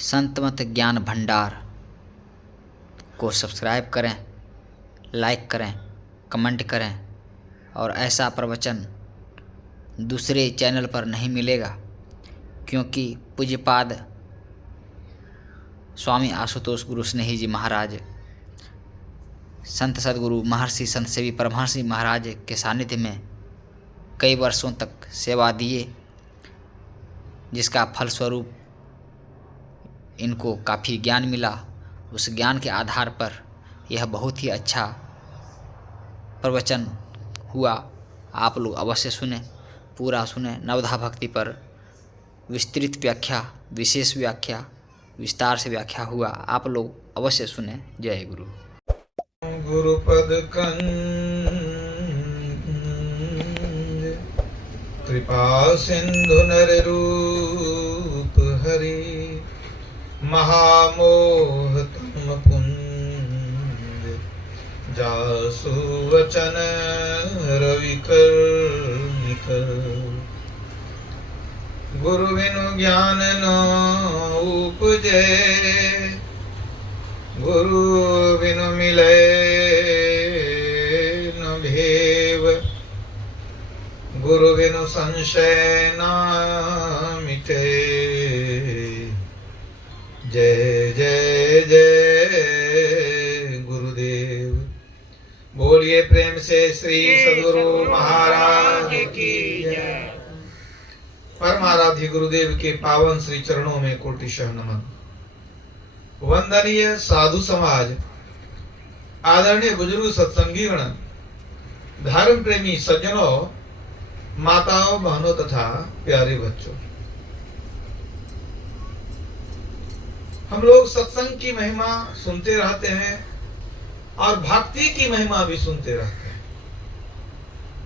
संतमत ज्ञान भंडार को सब्सक्राइब करें, लाइक करें, कमेंट करें। और ऐसा प्रवचन दूसरे चैनल पर नहीं मिलेगा, क्योंकि पूज्यपाद स्वामी आशुतोष गुरु स्नेही जी महाराज संत सदगुरु महर्षि संत सेवी परमहंस महाराज के सानिध्य में कई वर्षों तक सेवा दिए, जिसका फलस्वरूप इनको काफ़ी ज्ञान मिला। उस ज्ञान के आधार पर यह बहुत ही अच्छा प्रवचन हुआ। आप लोग अवश्य सुने, पूरा सुने। नवधा भक्ति पर विस्तृत व्याख्या, विशेष व्याख्या, विस्तार से व्याख्या हुआ। आप लोग अवश्य सुने। जय गुरु। गुरुपद कंज कृपा सिंधु नर रूप हरि महामोह तम पुंज जासु वचन रवि कर निकर गुरु बिनु ज्ञान न उपजे गुरु बिनु मिले न भेव गुरु बिनु संशय न मिटे जय जय जय गुरुदेव। बोलिए प्रेम से श्री सद्गुरु महाराज की जय। परमाराध्य गुरुदेव के पावन श्री चरणों में कोटिशः नमन। वंदनीय साधु समाज, आदरणीय बुजुर्ग सत्संगीगण, धर्म प्रेमी सज्जनों, माताओं, बहनों तथा प्यारे बच्चों, हम लोग सत्संग की महिमा सुनते रहते हैं और भक्ति की महिमा भी सुनते रहते हैं।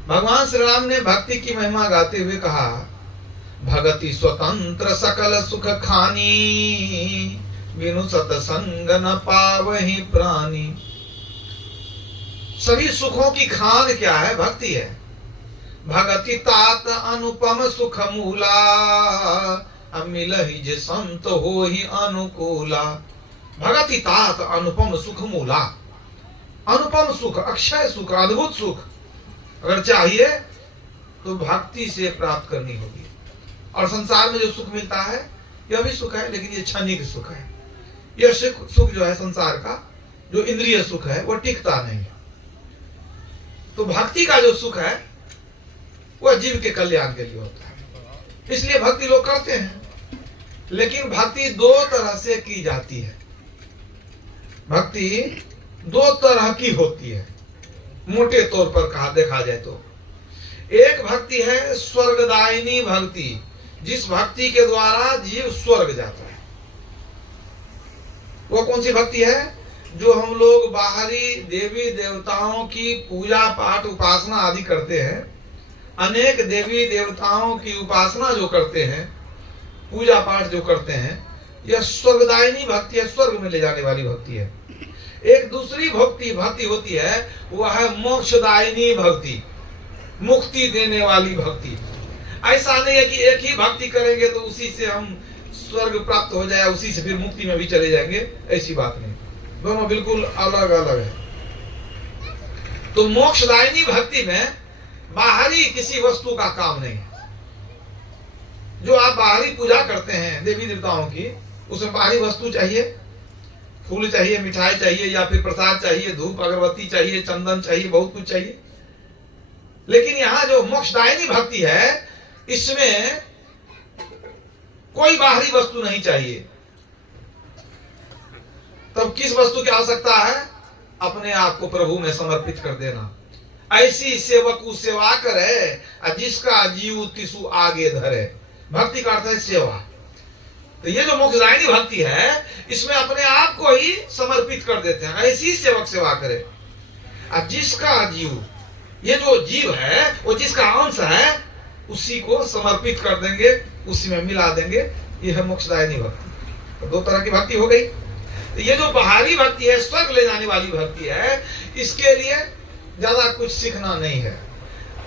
भगवान श्री राम ने भक्ति की महिमा गाते हुए कहा, भगति स्वतंत्र सकल सुख खानी बिनु सतसंग न पावहि प्राणी। सभी सुखों की खान क्या है? भक्ति है। भगति तात अनुपम सुख मूला मिलहि जे संत हो ही अनुकूला। भगति तात अनुपम सुख मूला। अनुपम सुख, अक्षय सुख, अद्भुत सुख अगर चाहिए तो भक्ति से प्राप्त करनी होगी। और संसार में जो सुख मिलता है यह भी सुख है, लेकिन ये क्षणिक सुख है। यह सुख जो है संसार का, जो इंद्रिय सुख है, वो टिकता नहीं। तो भक्ति का जो सुख है वह जीव के कल्याण के लिए होता है। इसलिए भक्ति लोग करते हैं, लेकिन भक्ति दो तरह से की जाती है। भक्ति दो तरह की होती है, मोटे तौर पर कहा देखा जाए तो। एक भक्ति है स्वर्गदायिनी भक्ति, जिस भक्ति के द्वारा जीव स्वर्ग जाता है। वो कौन सी भक्ति है? जो हम लोग बाहरी देवी देवताओं की पूजा पाठ उपासना आदि करते हैं, अनेक देवी देवताओं की उपासना जो करते हैं, पूजा पाठ जो करते हैं, यह स्वर्गदायिनी भक्ति है, स्वर्ग में ले जाने वाली भक्ति है। एक दूसरी भक्ति होती है, वह है मोक्षदायिनी भक्ति, मुक्ति देने वाली भक्ति। ऐसा नहीं है कि एक ही भक्ति करेंगे तो उसी से हम स्वर्ग प्राप्त हो जाए, उसी से फिर मुक्ति में भी चले जाएंगे, ऐसी बात नहीं। दोनों बिल्कुल अलग अलग है। तो मोक्षदायिनी भक्ति में बाहरी किसी वस्तु का काम नहीं है। जो आप बाहरी पूजा करते हैं देवी देवताओं की, उसमें बाहरी वस्तु चाहिए, फूल चाहिए, मिठाई चाहिए, या फिर प्रसाद चाहिए, धूप अगरबत्ती चाहिए, चंदन चाहिए, बहुत कुछ चाहिए। लेकिन यहाँ जो मोक्षदायिनी भक्ति है, इसमें कोई बाहरी वस्तु नहीं चाहिए। तब किस वस्तु की आवश्यकता है? अपने आप को प्रभु में समर्पित कर देना। ऐसी सेवक सेवा करे जिसका जीव तिसु आगे धरे। भक्ति का अर्थ है सेवा। तो ये जो मोक्षदायिनी भक्ति है, इसमें अपने आप को ही समर्पित कर देते हैं। ऐसी सेवक सेवा करे और जिसका जीव, ये जो जीव है वो जिसका अंश है, उसी को समर्पित कर देंगे, उसी में मिला देंगे। ये है मोक्षदायिनी भक्ति। तो दो तरह की भक्ति हो गई। तो ये जो बाहरी भक्ति है, स्वर्ग ले जाने वाली भक्ति है, इसके लिए ज्यादा कुछ सीखना नहीं है।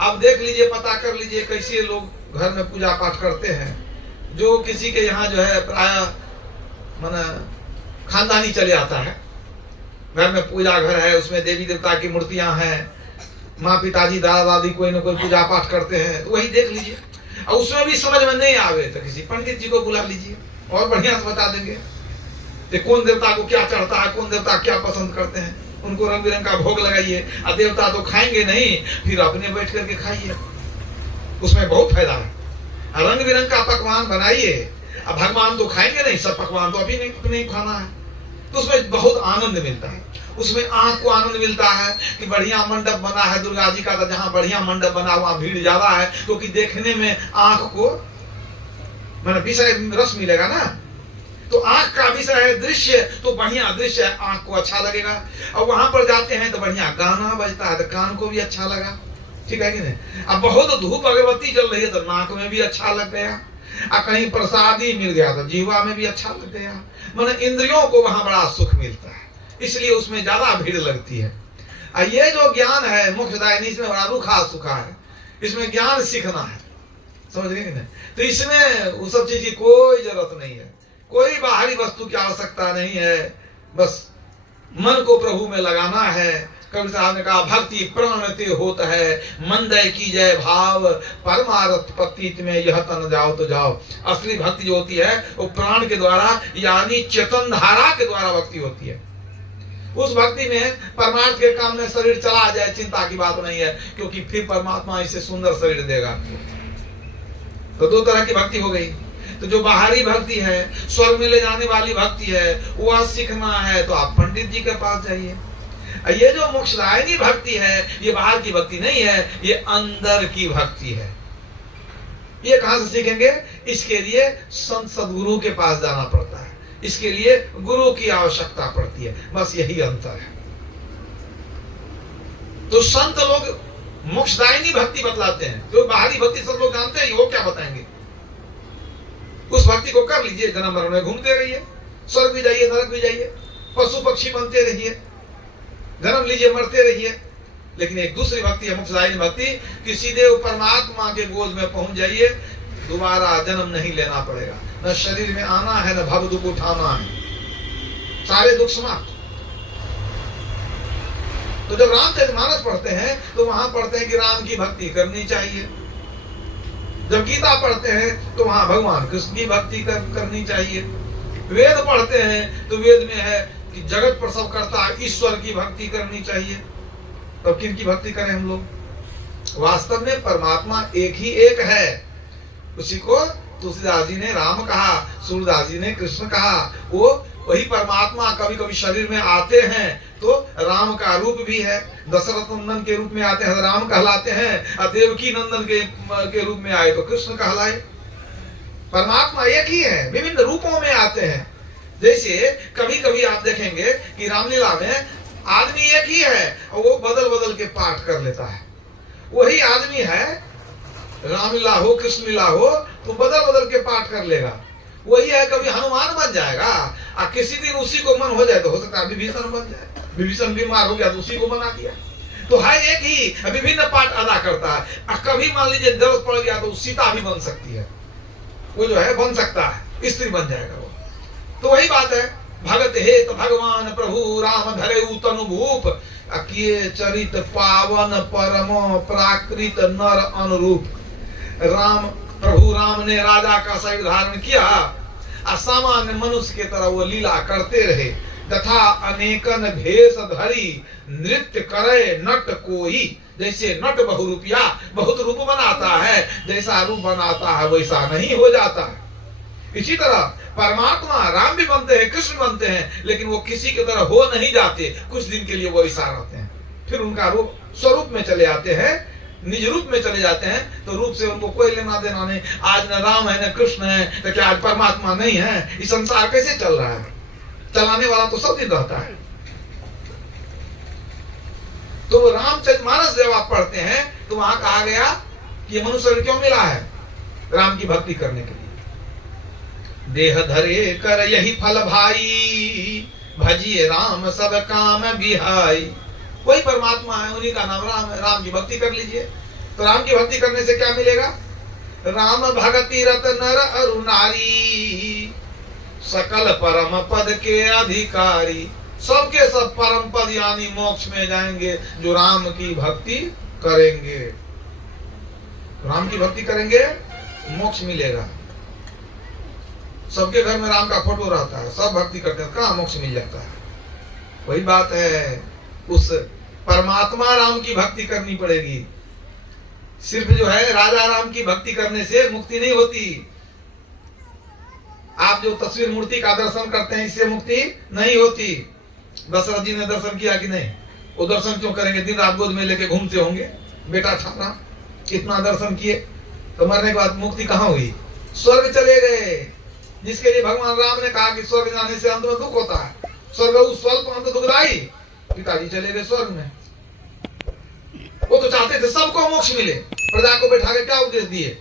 अब देख लीजिए, पता कर लीजिए कैसे लोग घर में पूजा पाठ करते हैं। जो किसी के यहाँ जो है प्राय माना खानदानी चले आता है, घर में पूजा घर है, उसमें देवी देवता की मूर्तियां हैं, माँ पिताजी दादा दादी कोई ना कोई पूजा पाठ करते हैं, तो वही देख लीजिए। और उसमें भी समझ में नहीं आवे तो किसी पंडित जी को बुला लीजिए, और बढ़िया से बता देंगे कि कौन देवता को क्या चढ़ता है, कौन देवता क्या पसंद करते हैं। उनको रंग बिरंग का भोग लगाइए, और देवता तो खाएंगे नहीं, फिर अपने बैठ करके खाइए, उसमें बहुत फायदा है। रंग बिरंग का पकवान बनाइए, अब भगवान तो खाएंगे नहीं, सब पकवान तो अभी नहीं खाना है, तो उसमें बहुत आनंद मिलता है। उसमें आंख को आनंद मिलता है कि बढ़िया मंडप बना है दुर्गा जी का, तो जहां बढ़िया मंडप बना वहां भीड़ ज्यादा है, क्योंकि देखने में आंख को मैंने विषय रस मिलेगा ना, तो आंख का विषय है दृश्य, तो बढ़िया दृश्य है, आंख को अच्छा लगेगा। और वहां पर जाते हैं तो बढ़िया गाना बजता है, तो कान को भी अच्छा लगा, ठीक है कि नहीं। अब बहुत धूप अगरबत्ती जल रही है तो नाक में भी अच्छा लग गया, और कहीं प्रसादी मिल गया तो जीवा में भी अच्छा लग गया। मतलब इंद्रियों को वहां बड़ा सुख मिलता है, इसलिए उसमें ज्यादा भीड़ लगती है। और ये जो ज्ञान है मोक्षदायिनी, इसमें बड़ा रुखा सुखा है, इसमें ज्ञान सीखना है, समझ गए कि नहीं। तो इसमें उस सब चीज की कोई जरूरत नहीं है, कोई बाहरी वस्तु की आवश्यकता नहीं है, बस मन को प्रभु में लगाना है। कबीर साहब ने कहा भक्ति प्राण ते होता है, मंदय की जय भाव, परमारथ पतित में यह तन जाओ तो जाओ। असली भक्ति जो होती है वो प्राण के द्वारा, यानी चेतन धारा के द्वारा भक्ति होती है। उस भक्ति में परमार्थ के काम में शरीर चला जाए चिंता की बात नहीं है, क्योंकि फिर परमात्मा इसे सुंदर शरीर देगा। तो दो तरह की भक्ति हो गई। तो जो बाहरी भक्ति है, स्वर्ग में ले जाने वाली भक्ति है, वह सीखना है तो आप पंडित जी के पास जाइए। ये जो मोक्षदायिनी भक्ति है, ये बाहर की भक्ति नहीं है, ये अंदर की भक्ति है। ये कहां से सीखेंगे? इसके लिए संत सदगुरु के पास जाना पड़ता है, इसके लिए गुरु की आवश्यकता पड़ती है, बस यही अंतर है। तो संत लोग मोक्षदायिनी भक्ति बतलाते हैं, जो बाहरी भक्ति सब लोग जानते हैं, वो क्या बताएंगे? उस भक्ति को कर लीजिए, जन्म मरण में घूमते रहिए, स्वर्ग भी जाइए, नरक भी जाइए, पशु पक्षी बनते रहिए, जन्म लीजिए, मरते रहिए। लेकिन एक दूसरी भक्ति है मोक्षदायिनी भक्ति, कि सीधे परमात्मा के गोद में पहुंच जाइए, दोबारा जन्म नहीं लेना पड़ेगा, न शरीर में आना है, न भव दुख उठाना है, सारे दुख समाप्त। तो जब रामचरितमानस पढ़ते हैं तो वहां पढ़ते हैं कि राम की भक्ति करनी चाहिए। जब गीता पढ़ते हैं तो वहां भगवान कृष्ण की भक्ति करनी चाहिए। वेद पढ़ते हैं तो वेद में है कि जगत प्रसव करता ईश्वर की भक्ति करनी चाहिए। तो किन की भक्ति करें हम लोग? वास्तव में परमात्मा एक ही एक है, उसी को तुलसीदास जी ने राम कहा, सूरदास जी ने कृष्ण कहा। वो वही परमात्मा कभी कभी शरीर में आते हैं तो राम का रूप भी है, दशरथ नंदन के रूप में आते हैं राम कहलाते हैं, और देवकी नंदन के रूप में आए तो कृष्ण कहलाए। परमात्मा एक ही है, विभिन्न रूपों में आते हैं। जैसे कभी कभी आप देखेंगे कि रामलीला में आदमी एक ही है और वो बदल बदल के पाठ कर लेता है, वही आदमी है, रामलीला हो कृष्ण लीला हो तो बदल बदल के पाठ कर लेगा। वही है, कभी हनुमान बन जाएगा, और किसी दिन उसी को मन हो जाए तो हो सकता है विभीषण बन जाए, विभीषण बीमार हो गया तो उसी को बना दिया। तो है एक ही, विभिन्न पाठ अदा करता है। और कभी मान लीजिए जरूरत पड़ गया तो सीता भी बन सकती है, वो जो है बन सकता है, स्त्री बन जाएगा वो। तो वही बात है, भगत हे तो भगवान प्रभु राम धरे तनु भूप, किए चरित पावन परमो प्राकृत नर अनुरूप। राम प्रभु राम ने राजा का शरीर धारण किया, असामान्य मनुष्य के तरह वो लीला करते रहे। तथा अनेकन भेष धरी नृत्य करे नट कोई, जैसे नट बहुरूपिया बहुत रूप बनाता है, जैसा रूप बनाता है वैसा नहीं हो जाता है। इसी तरह परमात्मा राम भी बनते हैं, कृष्ण बनते हैं, लेकिन वो किसी की तरह हो नहीं जाते, कुछ दिन के लिए वो ऐसा रहते हैं, फिर उनका रूप स्वरूप में चले आते हैं, निज रूप में चले जाते हैं। तो रूप से उनको कोई लेना देना नहीं। आज न राम है न कृष्ण है, तो क्या आज परमात्मा नहीं है? इस संसार कैसे चल रहा है? चलाने वाला तो सब दिन रहता है। तो रामचरितमानस जब आप पढ़ते हैं तो वहां कहा गया कि मनुष्य शरीर क्यों मिला है? राम की भक्ति करने के लिए। देह धरे कर यही फल भाई, भजिए राम सब काम बिहाई। वही परमात्मा है, उन्हीं का नाम राम है। राम की भक्ति कर लीजिए। तो राम की भक्ति करने से क्या मिलेगा? राम भगति रत नर अरु नारी, सकल परम पद के अधिकारी। सबके सब परम पद यानी मोक्ष में जाएंगे जो राम की भक्ति करेंगे। राम की भक्ति करेंगे मोक्ष मिलेगा। सबके घर में राम का फोटो रहता है, सब भक्ति करते हैं, कहाँ मोक्ष मिल जाता है। वही बात है, उस परमात्मा राम की भक्ति करनी पड़ेगी। सिर्फ जो है राजा राम की भक्ति करने से मुक्ति नहीं होती। आप जो तस्वीर मूर्ति का दर्शन करते हैं इससे मुक्ति नहीं होती। दशरथ जी ने दर्शन किया कि नहीं? वो दर्शन क्यों करेंगे? दिन रात गोद में लेके घूमते होंगे, बेटा छाना कितना दर्शन किए, तो मरने के बाद मुक्ति कहाँ हुई? स्वर्ग चले गए। जिसके लिए भगवान राम ने कहा कि स्वर्ग जाने से अंत में दुख होता है, स्वर्ग स्वल्प अंत दुखदाई, पिताजी चले गए स्वर्ग में। वो तो चाहते थे सबको मोक्ष मिले, प्रजा को बैठा के क्या उपदेश दिए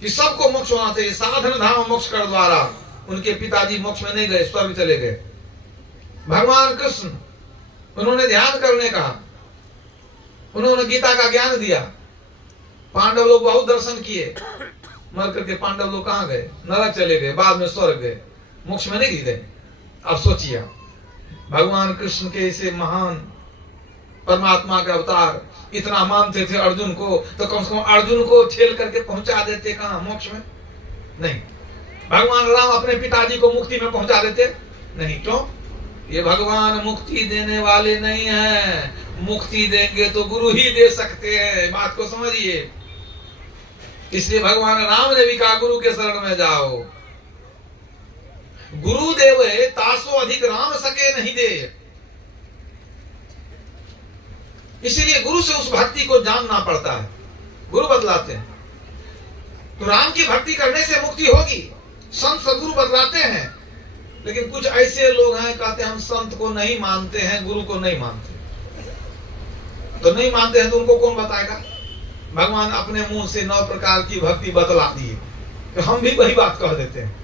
कि सबको मोक्ष होना चाहिए, साधन धाम मोक्ष कर द्वारा। उनके पिताजी मोक्ष में नहीं गए, स्वर्ग चले गए। भगवान कृष्ण उन्होंने ध्यान करने कहा, उन्होंने गीता का ज्ञान दिया। पांडव लोग बहुत दर्शन किए, मर करके पांडव लोग कहाँ गए? नरक चले गए, बाद में स्वर्ग गए, मोक्ष में नहीं गए। अब सोचिए, भगवान कृष्ण के ऐसे महान परमात्मा के अवतार इतना मानते थे अर्जुन को, तो कम से कम अर्जुन को ठेल करके पहुंचा देते कहाँ? मोक्ष में नहीं। भगवान राम अपने पिताजी को मुक्ति में पहुंचा देते नहीं। क्यों? ये भगवान मुक्ति देने वाले नहीं है, मुक्ति देंगे तो गुरु ही दे सकते हैं, बात को समझिए। इसलिए भगवान राम ने भी कहा गुरु के शरण में जाओ। गुरु देवे तासो अधिक राम सके नहीं दे। इसीलिए गुरु से उस भक्ति को जानना पड़ता है, गुरु बतलाते हैं। तो राम की भक्ति करने से मुक्ति होगी, संत सदगुरु बतलाते हैं। लेकिन कुछ ऐसे लोग हैं कहते हैं हम संत को नहीं मानते हैं, गुरु को नहीं मानते। तो नहीं मानते हैं तो उनको कौन बताएगा? भगवान अपने मुंह से 9 प्रकार की भक्ति बतला दिए, तो हम भी वही बात कह देते हैं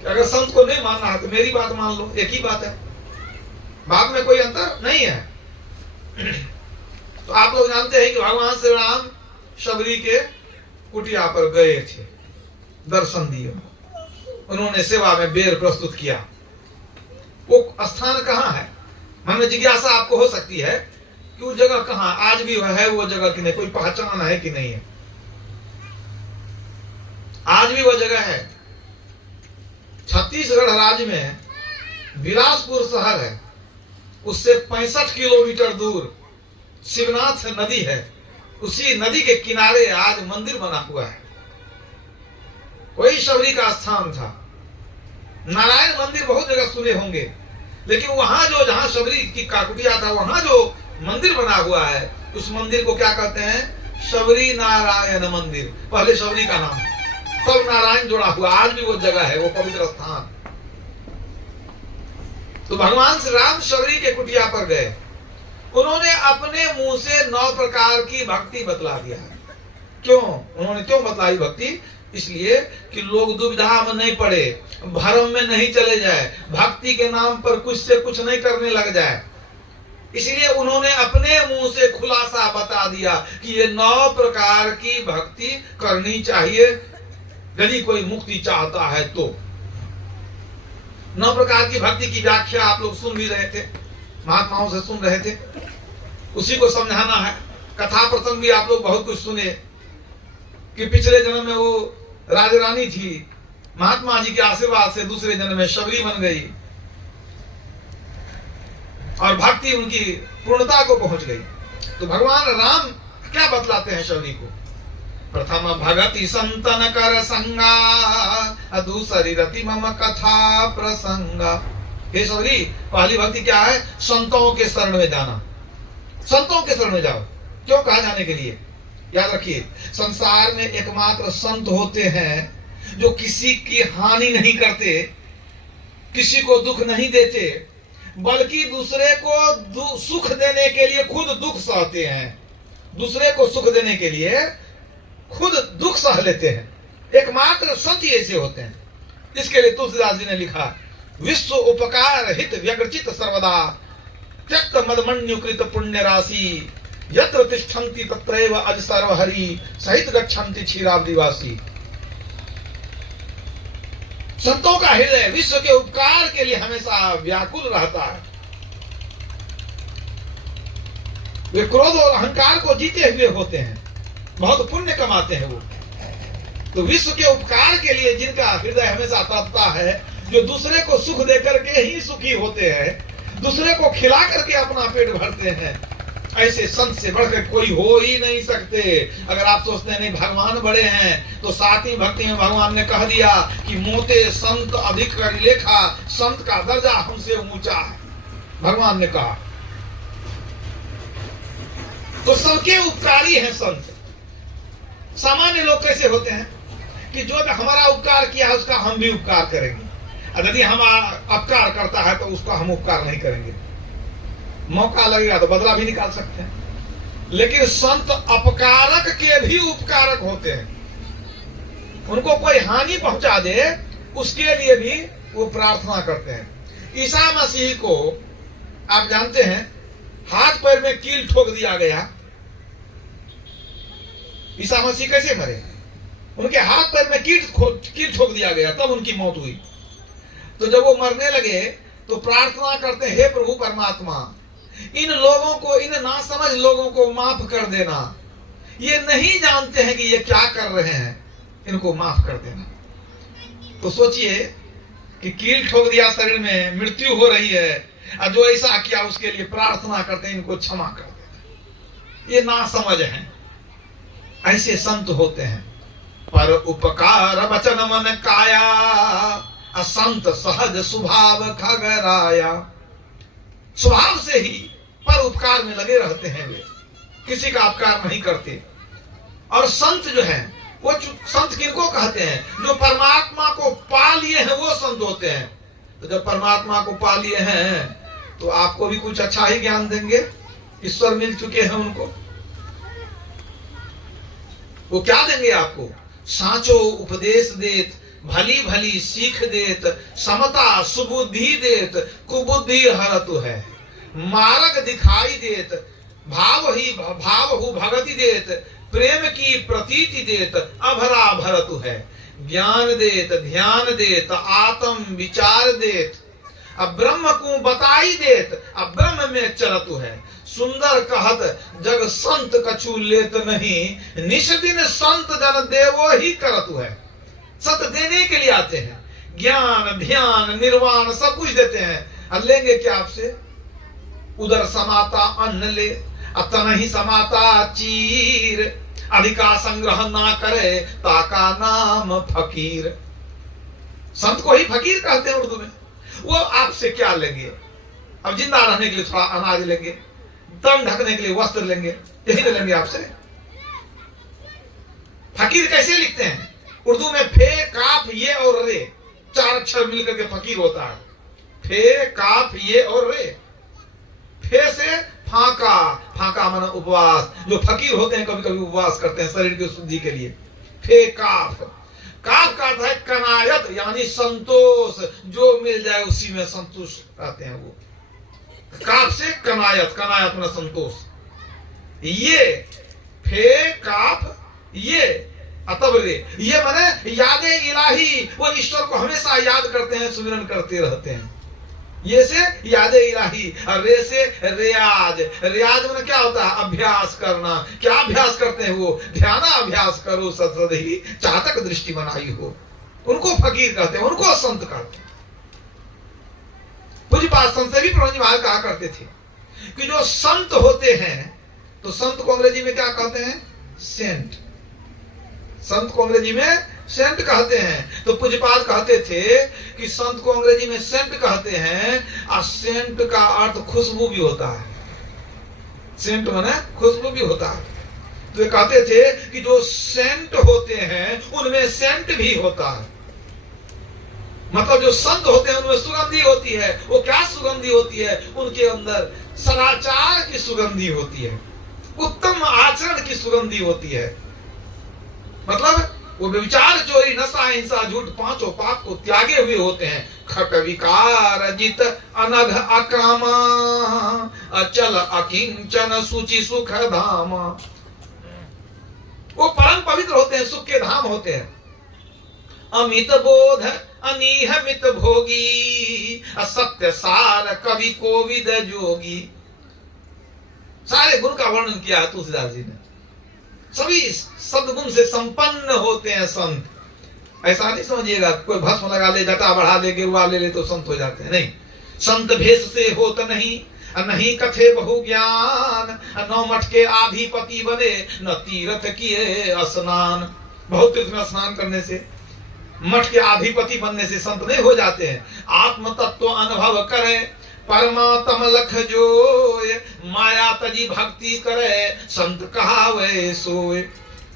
कि अगर संत को नहीं मानना है तो मेरी बात मान लो, एक ही बात है, बात में कोई अंतर नहीं है। तो आप लोग जानते हैं कि भगवान श्री राम शबरी के कुटिया पर गए थे, दर्शन दिए, उन्होंने सेवा में बेर प्रस्तुत किया। वो स्थान कहाँ है? मन में जिज्ञासा आपको हो सकती है कि वो जगह कहाँ आज भी है, वो जगह की नहीं, कोई पहचान है कि नहीं है? आज भी वो जगह है। छत्तीसगढ़ राज्य में बिलासपुर शहर है, उससे 65 किलोमीटर दूर शिवनाथ नदी है। उसी नदी के किनारे आज मंदिर बना हुआ है। वही शबरी का स्थान था। नारायण मंदिर बहुत जगह सुने होंगे, लेकिन वहां जो जहां शबरी की काकुटिया था वहां जो मंदिर बना हुआ है, उस मंदिर को क्या कहते हैं? शबरी नारायण मंदिर। पहले शबरी का नाम, तब नारायण जोड़ा हुआ। आज भी वो जगह है, वो पवित्र स्थान। तो भगवान श्री राम शबरी के कुटिया पर गए, उन्होंने अपने मुंह से 9 प्रकार की भक्ति बतला दिया है। क्यों? उन्होंने क्यों बतलाई भक्ति? इसलिए कि लोग दुविधा में नहीं पड़े, भ्रम में नहीं चले जाए, भक्ति के नाम पर कुछ से कुछ नहीं करने लग जाए। इसलिए उन्होंने अपने मुंह से खुलासा बता दिया कि ये 9 प्रकार की भक्ति करनी चाहिए यदि कोई मुक्ति चाहता है तो। 9 प्रकार की भक्ति की व्याख्या आप लोग सुन भी रहे थे, महात्माओं से सुन रहे थे, उसी को समझाना है। कथा प्रसंग भी आप लोग बहुत कुछ सुने कि पिछले जन्म में वो राजरानी थी, महात्मा जी के आशीर्वाद से दूसरे जन्म में शबरी बन गई और भक्ति उनकी पूर्णता को पहुंच गई। तो भगवान राम क्या बतलाते हैं शबरी को? प्रथम भगति संतन कर संगा, दूसरी रति मम कथा प्रसंगा। हे शबरी, पहली भक्ति क्या है? संतों के शरण में जाना। संतों के शरण में जाओ। क्यों कहा जाने के लिए? याद रखिए, संसार में एकमात्र संत होते हैं जो किसी की हानि नहीं करते, किसी को दुख नहीं देते, बल्कि दूसरे को सुख देने के लिए खुद दुख सहते हैं। दूसरे को सुख देने के लिए खुद दुख सह लेते हैं। एकमात्र संत ऐसे होते हैं। इसके लिए तुलसीदास जी ने लिखा, विश्व उपकार हित व्यग्रचित सर्वदा, त्यक्त मदमन्युकृत पुण्य राशि, यत्र तिष्ठन्ति तत्रैव अज सर्वहरि, सहित गच्छन्ति क्षीराब्धिवासी। संतों का हृदय विश्व के उपकार के लिए हमेशा व्याकुल रहता है। वे क्रोध और अहंकार को जीते हुए होते हैं, बहुत पुण्य कमाते हैं वो। तो विश्व के उपकार के लिए जिनका हृदय हमेशा तड़पता है, जो दूसरे को सुख दे करके ही सुखी होते हैं, दूसरे को खिला करके अपना पेट भरते हैं, ऐसे संत से बढ़कर कोई हो ही नहीं सकते। अगर आप सोचते हैं नहीं भगवान बड़े हैं, तो सातवीं भक्ति में भगवान ने कह दिया कि मोते संत अधिक कर लेखा, संत का दर्जा हमसे ऊंचा है, भगवान ने कहा। तो सबके उपकारी हैं संत। सामान्य लोग कैसे होते हैं कि जो हमारा उपकार किया है उसका हम भी उपकार करेंगे, और यदि हम अपकार करता है तो उसका हम उपकार नहीं करेंगे। मौका लगेगा तो बदला भी निकाल सकते हैं। लेकिन संत अपकारक के भी उपकारक होते हैं। उनको कोई हानि पहुंचा दे उसके लिए भी वो प्रार्थना करते हैं। ईसा मसीह को आप जानते हैं, हाथ पैर में कील ठोक दिया गया। ईसा मसीह कैसे मरे? उनके हाथ पैर में कील ठोक दिया गया, तब उनकी मौत हुई। तो जब वो मरने लगे तो प्रार्थना करते हैं, हे प्रभु परमात्मा, इन लोगों को, इन नासमझ लोगों को माफ कर देना। ये नहीं जानते हैं कि ये क्या कर रहे हैं, इनको माफ कर देना। तो सोचिए कि कील ठोक दिया, शरीर में मृत्यु हो रही है, और जो ऐसा किया उसके लिए प्रार्थना करते हैं, इनको क्षमा कर देना। ये नासमझ हैं, ऐसे संत होते हैं। पर उपकार वचन मन काया, असंत सहज स्वभाव खगराया। स्वभाव से ही पर उपकार में लगे रहते हैं, वे किसी का अपकार नहीं करते। और संत जो है वो संत किनको कहते हैं? जो परमात्मा को पा लिए हैं वो संत होते हैं। तो जब परमात्मा को पा लिए हैं तो आपको भी कुछ अच्छा ही ज्ञान देंगे। ईश्वर मिल चुके हैं उनको, वो क्या देंगे आपको? साचो उपदेश देत, भली भली सीख देत, समता सुबुद्धि देत, कुबुद्धि हरत है। मार्ग दिखाई देत, भाव हु भगति देत, प्रेम की प्रतीति देत, अभरा भरत है। ज्ञान देत, ध्यान देत, आत्म विचार देत, अब ब्रह्म को बताई देत, अब ब्रह्म में चरत है। सुंदर कहत जग संत कछु लेत नहीं, निश दिन संत जन देवो ही करत है। सत देने के लिए आते हैं, ज्ञान ध्यान निर्वाण सब कुछ देते हैं। और लेंगे क्या आपसे? उदर समाता अन्न ले, अतन ही समाता चीर, अधिका संग्रह ना करे ताका नाम फकीर। संत को ही फकीर कहते हैं उर्दू में। वो आपसे क्या लेंगे? अब जिंदा रहने के लिए थोड़ा अनाज लेंगे, तन ढकने के लिए वस्त्र लेंगे, यही तो लेंगे आपसे। फकीर कैसे लिखते हैं? उर्दू में फे काफ ये और रे, चार अक्षर मिलकर के फकीर होता है। फे काफ ये और रे। फे से फाका, फाका माना उपवास। जो फकीर होते हैं कभी कभी उपवास करते हैं शरीर की शुद्धि के लिए। फे काफ, काफ का अर्थ है कनायत, यानी संतोष। जो मिल जाए उसी में संतुष्ट रहते हैं वो। काफ से कनायत, कनायत माना संतोष। ये फे काफ ये अतब रे, ये माने यादें इलाही। वो ईश्वर को हमेशा याद करते हैं, सुमिरन करते रहते हैं। ये से यादें इलाही, और रे से रियाज। रियाज में क्या होता है? अभ्यास करना। क्या अभ्यास करते हैं वो? ध्यान अभ्यास करो सतसदहि, चातक दृष्टि बनाई हो। उनको फकीर कहते हैं, उनको संत कहते हैं। पूज्यपाद संत सेवी प्रभु महाराज कहा करते थे कि जो संत होते हैं, तो संत को अंग्रेजी में क्या कहते हैं? सेंट। संत को अंग्रेजी में सेंट कहते हैं। तो पूज्यपाद कहते थे कि संत को अंग्रेजी में सेंट कहते हैं, और सेंट का अर्थ खुशबू भी होता है। सेंट माने खुशबू भी होता है। तो ये कहते थे कि जो सेंट होते हैं उनमें सेंट भी होता है। मतलब जो संत होते हैं उनमें सुगंधी होती है। वो क्या सुगंधी होती है? उनके अंदर सदाचार की सुगंधी होती है, उत्तम आचरण की सुगंधी होती है। मतलब वो व्यभिचार, चोरी, नशा, हिंसा, झूठ, पांचों पाप को त्यागे हुए होते हैं। खट विकार जित अनघ अकामा, अचल अकिंचन सुचि सुख धाम। वो परम पवित्र होते हैं, सुख के धाम होते हैं। अमित बोध अनीत है मित भोगी, असत्य सार कवि कोविद जोगी। सारे गुण का वर्णन किया है तुलसीदास जी ने। सभी सद्गुण से संपन्न होते हैं संत। ऐसा नहीं समझिएगा कोई भस्म लगा ले, जटा बढ़ा ले, गिरवा ले तो संत हो जाते हैं, नहीं। संत भेष से होत नहीं, नहीं कथे बहु ज्ञान, नौ मठ के आधिपति बने, न तीर्थ किए स्नान। बहुत तीर्थ में स्नान करने से, मठ के आधिपति बनने से संत नहीं हो जाते हैं। आत्म तत्व अनुभव करे, परमात्म लख जोय, माया तजी भक्ति करे, संत कहावे सोय।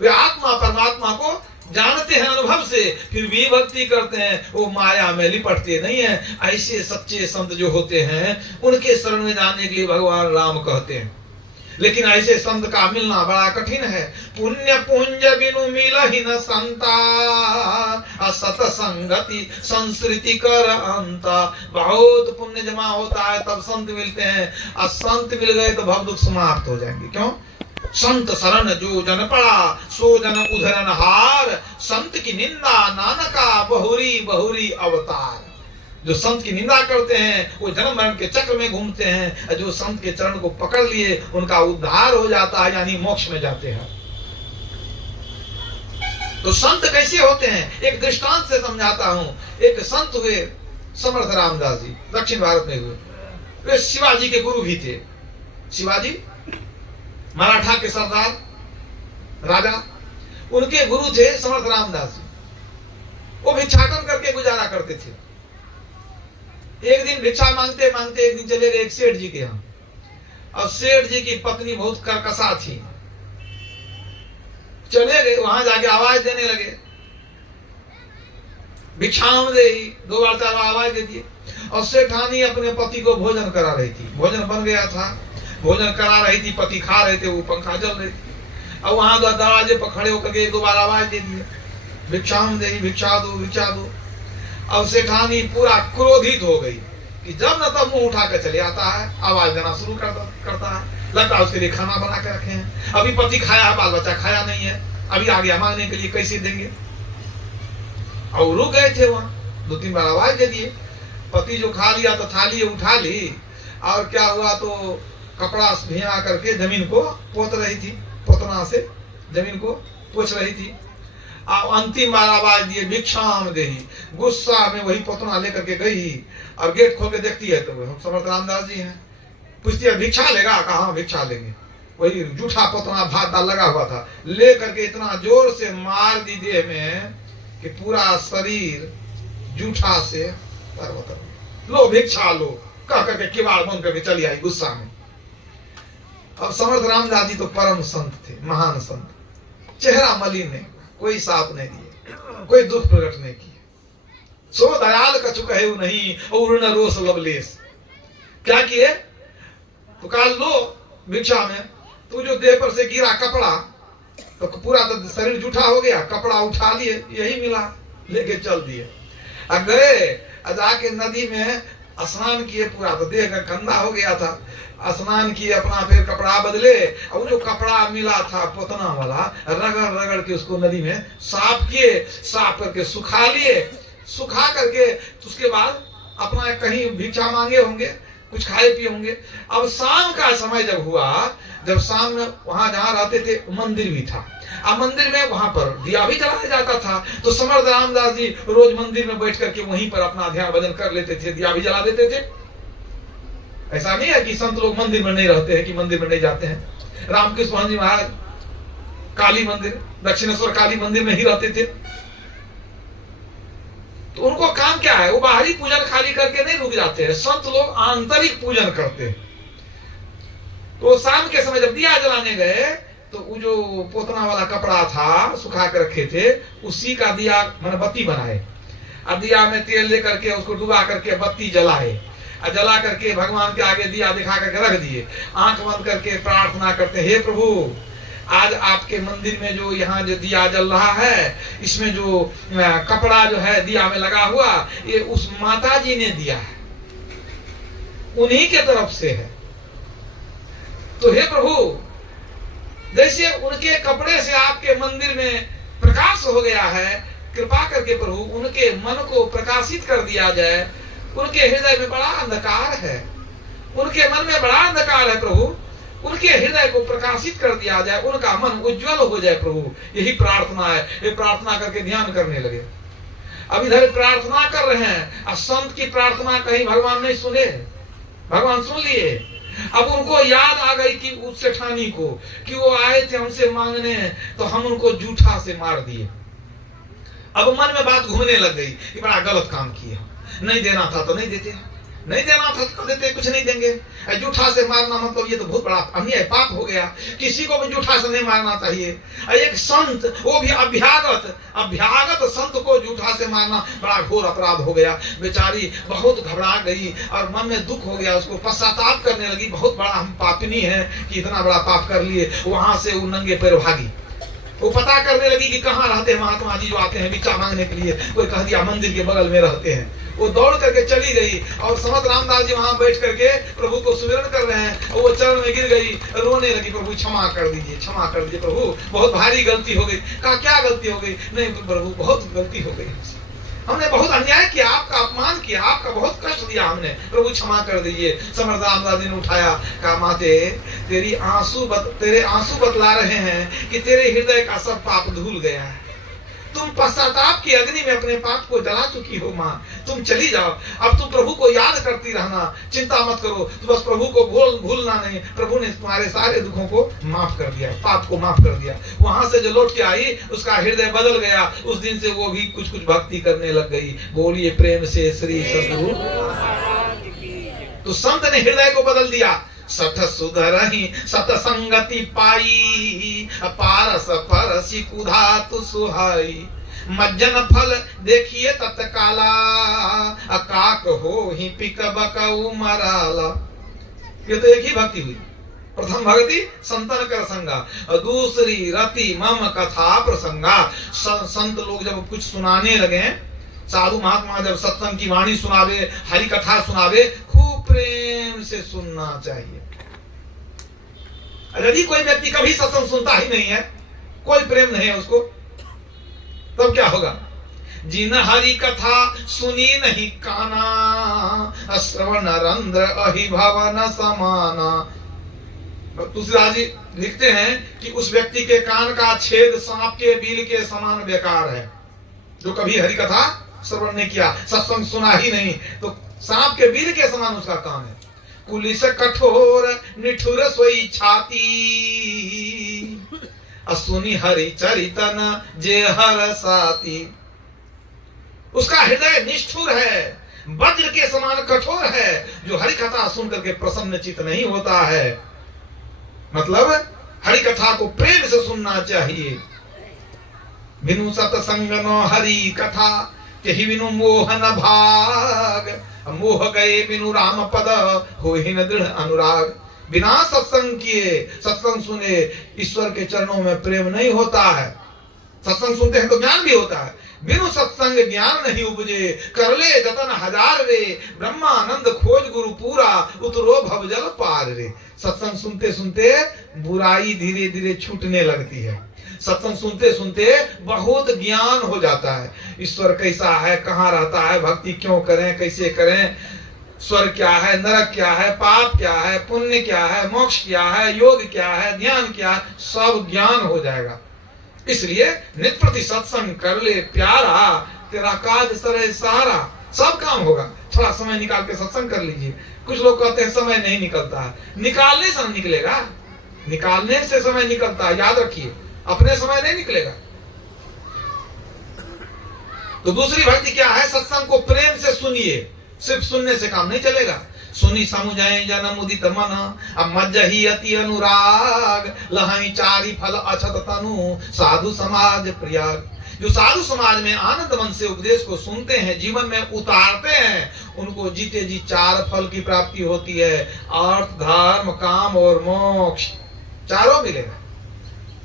वे आत्मा परमात्मा को जानते हैं अनुभव से, फिर भी भक्ति करते हैं, वो माया में लिपटते नहीं है। ऐसे सच्चे संत जो होते हैं उनके शरण में जाने के लिए भगवान राम कहते हैं। लेकिन ऐसे संत का मिलना बड़ा कठिन है। पुण्य पुंज बिनु मिलहि न संता, असत संगति संस्कृति कर अंता। बहुत पुण्य जमा होता है तब संत मिलते हैं, और संत मिल गए तो भव दुख समाप्त हो जाएंगे। क्यों? संत शरण जो जन पड़ा, सो जन उधरन हार, संत की निंदा नानका बहुरी बहुरी अवतार। जो संत की निंदा करते हैं वो जन्म मरण के चक्र में घूमते हैं, जो संत के चरण को पकड़ लिए उनका उद्धार हो जाता है, यानी मोक्ष में जाते हैं। तो संत कैसे होते हैं एक दृष्टांत से समझाता हूं। एक संत हुए समर्थ रामदास जी, दक्षिण भारत में हुए। वे शिवाजी के गुरु भी थे। शिवाजी मराठा के सरदार राजा, उनके गुरु थे समर्थ रामदास जी। वो भिक्षाटन करके गुजारा करते थे। एक दिन भिक्षा मांगते मांगते एक दिन चले गए एक सेठ जी के यहाँ, और सेठ जी की पत्नी बहुत कर्कशा थी। चले गए वहां, जाके आवाज देने लगे, भिक्षाम दे। 2 बार 4 बार आवाज दे दिए, और सेठानी अपने पति को भोजन करा रही थी। भोजन बन गया था, भोजन करा रही थी, पति खा रहे थे, वो पंखा चल रही थी। अब वहां दरवाजे पर खड़े होकर के 1-2 बार आवाज दे दिए, भिक्षाम दे, भिक्षा दो, भिक्षा दो। अब सेठानी पूरा क्रोधित हो गई कि जब न तब मुंह उठा कर चले आता है, आवाज देना शुरू करता है। लगता है उसके लिए खाना बना के रखे हैं, अभी पति खाया है, बाल बच्चा खाया नहीं है, अभी आ गया मांगने के लिए, कैसे देंगे। और रुक गए थे वहां, 2-3 बार आवाज दे दिए। पति जो खा लिया तो थाली उठा ली, और क्या हुआ तो कपड़ा भिगा करके जमीन को पोत रही थी, पोतना से जमीन को पोछ रही थी। अंतिम बार आवाज दिए भिक्षाम देही। गुस्सा में वही पोतना लेकर के गई, और गेट खोल के देखती है तो हम समर्थ रामदास जी हैं। पूछती है भिक्षा लेगा? कहा हाँ भिक्षा लेंगे। वही जूठा पोतना भात दाल लगा हुआ था, ले करके इतना जोर से मार दी देह में कि पूरा शरीर जूठा से तरबतर। लो भिक्षा लो, कह करके किवाड़ बंद करके चली आई गुस्सा में। अब समर्थ रामदास जी तो परम संत थे, महान संत। चेहरा मलिन नहीं, कोई साप नहीं दिए, कोई दुख प्रकट नहीं किए। सो दयाल कछु कहे नहीं, और न रोष लवलेश। क्या किए तो कहा लो भिक्षा में। तो जो देह पर से गिरा कपड़ा, तो पूरा तो शरीर जूठा हो गया, कपड़ा उठा लिए, यही मिला, लेके चल दिए। अब गए, जाके नदी में स्नान किए, पूरा तो देह का गंदा हो गया था। स्नान किए, अपना फिर कपड़ा बदले, और जो कपड़ा मिला था पोतना वाला, रगड़ रगड़ के उसको नदी में साफ किए, साफ करके सुखा लिए। सुखा करके उसके बाद अपना कहीं भिक्षा मांगे होंगे, कुछ खाए पिए होंगे। अब शाम का समय जब हुआ, जब शाम में वहां जहां रहते थे मंदिर भी था, अब मंदिर में वहां पर दिया भी जलाया जाता था। तो समर्थ रामदास जी रोज मंदिर में बैठ करके वहीं पर अपना ध्यान भजन कर लेते थे, दिया भी जला देते थे। ऐसा नहीं है कि संत लोग मंदिर में नहीं रहते हैं, कि मंदिर में नहीं जाते हैं। रामकृष्ण जी महाराज काली मंदिर, दक्षिणेश्वर काली मंदिर में ही रहते थे। तो उनको काम क्या है, वो बाहरी पूजन खाली करके नहीं रुक जाते हैं। संत लोग आंतरिक पूजन करते हैं। तो शाम के समय जब दिया जलाने गए, तो वो जो पोतना वाला कपड़ा था सुखा के रखे थे, उसी का दिया मैंने बत्ती बनाए, अब दिया में तेल लेकर के उसको डुबा करके बत्ती जलाए, और जला करके भगवान के आगे दिया दिखा करके रख दिए। आंख बंद करके प्रार्थना करते, हे प्रभु, आज आपके मंदिर में जो यहाँ जो दिया जल रहा है, इसमें जो कपड़ा जो है दिया में लगा हुआ, ये उस माता जी ने दिया है, उन्हीं के तरफ से है। तो हे प्रभु, जैसे उनके कपड़े से आपके मंदिर में प्रकाश हो गया है, कृपा करके प्रभु उनके मन को प्रकाशित कर दिया जाए। उनके हृदय में बड़ा अंधकार है, उनके मन में बड़ा अंधकार है प्रभु, उनके हृदय को प्रकाशित कर दिया जाए, उनका मन उज्जवल हो जाए प्रभु। यही प्रार्थना है। ये प्रार्थना करके ध्यान करने लगे। अब इधर प्रार्थना कर रहे हैं, अब संत की प्रार्थना कहीं भगवान नहीं सुने, भगवान सुन लिए। अब उनको याद आ गई कि उस सेठानी को कि वो आए थे हमसे मांगने, तो हम उनको जूठा से मार दिए। अब मन में बात घूमने लग गई कि बड़ा गलत काम किया, नहीं देना था तो नहीं देते, नहीं देना था तो देते, कुछ नहीं देंगे। जूठा से मारना मतलब ये तो बहुत बड़ा अन्याय, पाप हो गया। किसी को भी जूठा से नहीं मारना चाहिए। एक संत, वो भी अभ्यागत संत को जूठा से मारना बड़ा घोर अपराध हो गया। बेचारी बहुत घबरा गई और मन में दुख हो गया, उसको पश्चाताप करने लगी, बहुत बड़ा हम पापिनी है कि इतना बड़ा पाप कर लिए। वहां से वो नंगे पैर भागी। वो पता करने लगी कि कहाँ रहते हैं महात्मा जी जो आते हैं भिक्षा मांगने के लिए। कोई कह दिया मंदिर के बगल में रहते हैं। वो दौड़ करके चली गई और समर्थ रामदास जी वहां बैठ करके प्रभु को सुमिरन कर रहे हैं। और वो चरण में गिर गई, रोने लगी, प्रभु क्षमा कर दीजिए, क्षमा कर दीजिए प्रभु, बहुत भारी गलती हो गई। कहा क्या गलती हो गई? नहीं प्रभु बहुत गलती हो गई, हमने बहुत अन्याय किया, आपका अपमान किया, आपका बहुत कष्ट दिया हमने, प्रभु क्षमा कर दीजिए। समर्थ रामदास जी ने उठाया, कहा माते तेरे आंसू बतला रहे हैं कि तेरे हृदय का सब पाप धुल गया है। तुम पश्चाताप की अग्नि में अपने पाप को जला चुकी हो माँ, तुम चली जाओ। अब तुम प्रभु को याद करती रहना, चिंता मत करो, तो बस प्रभु को भूलना नहीं। प्रभु ने तुम्हारे सारे दुखों को माफ कर दिया, पाप को माफ कर दिया। वहां से जो लौट के आई उसका हृदय बदल गया। उस दिन से वो भी कुछ कुछ भक्ति करने लग गई। बोलिए प्रेम से श्री सद्गुरु। तो संत ने हृदय को बदल दिया। सठ सुधरहि सतसंगति पाई, पारस परसी कुधा तु सुहाई। मज्जन फल देखिए तत्काला, काक हो ही पिक बकऊ मराला। ये तो एक ही भक्ति हुई। प्रथम भक्ति संतन कर संगा, दूसरी रति मम कथा प्रसंगा। संत लोग जब कुछ सुनाने लगे, साधु महात्मा जब सत्संग की वाणी सुनावे, हरि कथा सुनावे, खूब प्रेम से सुनना चाहिए। यदि कोई व्यक्ति कभी सत्संग सुनता ही नहीं है, कोई प्रेम नहीं है उसको, तब क्या होगा? जिन हरि कथा सुनी नहीं काना, श्रवण रंध्र अहि भवन समाना। तुलसीदास जी लिखते हैं कि उस व्यक्ति के कान का छेद सांप के बिल के समान बेकार है, जो कभी हरि कथा श्रवण नहीं किया, सत्संग सुना ही नहीं, तो सांप के बिल के समान उसका कान है। कुलिस कठोर निठुर सोई छाती, असुनी हरि चरितन जे हर साती। उसका हृदय निष्ठुर है, वज्र के समान कठोर है, जो हरि कथा सुन करके प्रसन्न चित्त नहीं होता है। मतलब हरि कथा को प्रेम से सुनना चाहिए। बिनु सतसंग नो हरि कथा, केहि बिनु मोहन भाग। मोह गए बिनु राम पद, होहि न दृढ़ अनुराग। बिना सत्संग किए, सत्संग सुने, ईश्वर के चरणों में प्रेम नहीं होता है। सत्संग सुनते हैं तो ज्ञान भी होता है। बिनु सत्संग ज्ञान नहीं उपजे, कर ले जतन हजार वे। ब्रह्मानंद खोज गुरु पूरा, उतरो भवजल पार रे। सत्संग सुनते सुनते बुराई धीरे धीरे छूटने लगती है। सत्संग सुनते सुनते बहुत ज्ञान हो जाता है। ईश्वर कैसा है, कहाँ रहता है, भक्ति क्यों करें, कैसे करें, स्वर्ग क्या है, नरक क्या है, पाप क्या है, पुण्य क्या है, मोक्ष क्या है, योग क्या है, ध्यान क्या है, सब ज्ञान हो जाएगा। इसलिए नित्य प्रति सत्संग कर ले प्यारा, तेरा काज सरे सारा। सब काम होगा। थोड़ा समय निकाल के सत्संग कर लीजिए। कुछ लोग कहते हैं समय नहीं निकलता है, निकालने से निकलेगा, निकालने से समय निकलता है, याद रखिए, अपने समय नहीं निकलेगा। तो दूसरी भक्ति क्या है? सत्संग को प्रेम से सुनिए। सिर्फ सुनने से काम नहीं चलेगा। सुनी समुझाए जन मुदित मन, अब मज्जहि अति अनुराग। लहाई चारि फल अछत तनु, साधु समाज प्रयाग। जो साधु समाज में आनंद मन से उपदेश को सुनते हैं, जीवन में उतारते हैं, उनको जीते जी 4 फल की प्राप्ति होती है। अर्थ, धर्म, काम और मोक्ष, चारों मिलेगा।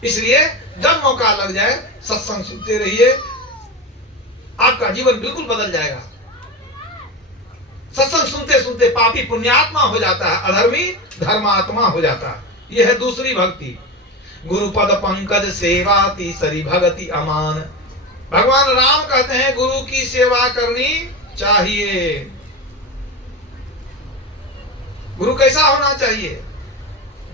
इसलिए जब मौका लग जाए सत्संग सुनते रहिए, आपका जीवन बिल्कुल बदल जाएगा। सत्संग सुनते सुनते पापी पुण्यात्मा हो जाता है, अधर्मी धर्मात्मा हो जाता है। यह है दूसरी भक्ति। गुरुपद पंकज सेवा तीसरी भगति अमान। भगवान राम कहते हैं गुरु की सेवा करनी चाहिए। गुरु कैसा होना चाहिए?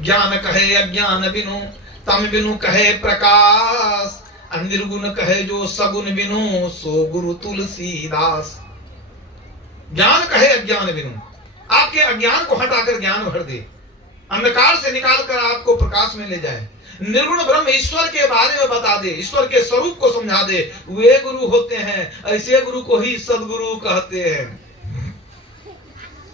ज्ञान कहे अज्ञान बिनु, तम बिनु कहे प्रकाश, निर्गुण कहे जो सगुण बिनु, सो गुरु तुलसीदास। ज्ञान कहे अज्ञान बिनु, आपके अज्ञान को हटाकर ज्ञान भर दे, अंधकार से निकालकर आपको प्रकाश में ले जाए। निर्गुण ब्रह्म ईश्वर के बारे में बता दे, ईश्वर के स्वरूप को समझा दे, वे गुरु होते हैं। ऐसे गुरु को ही सदगुरु कहते हैं।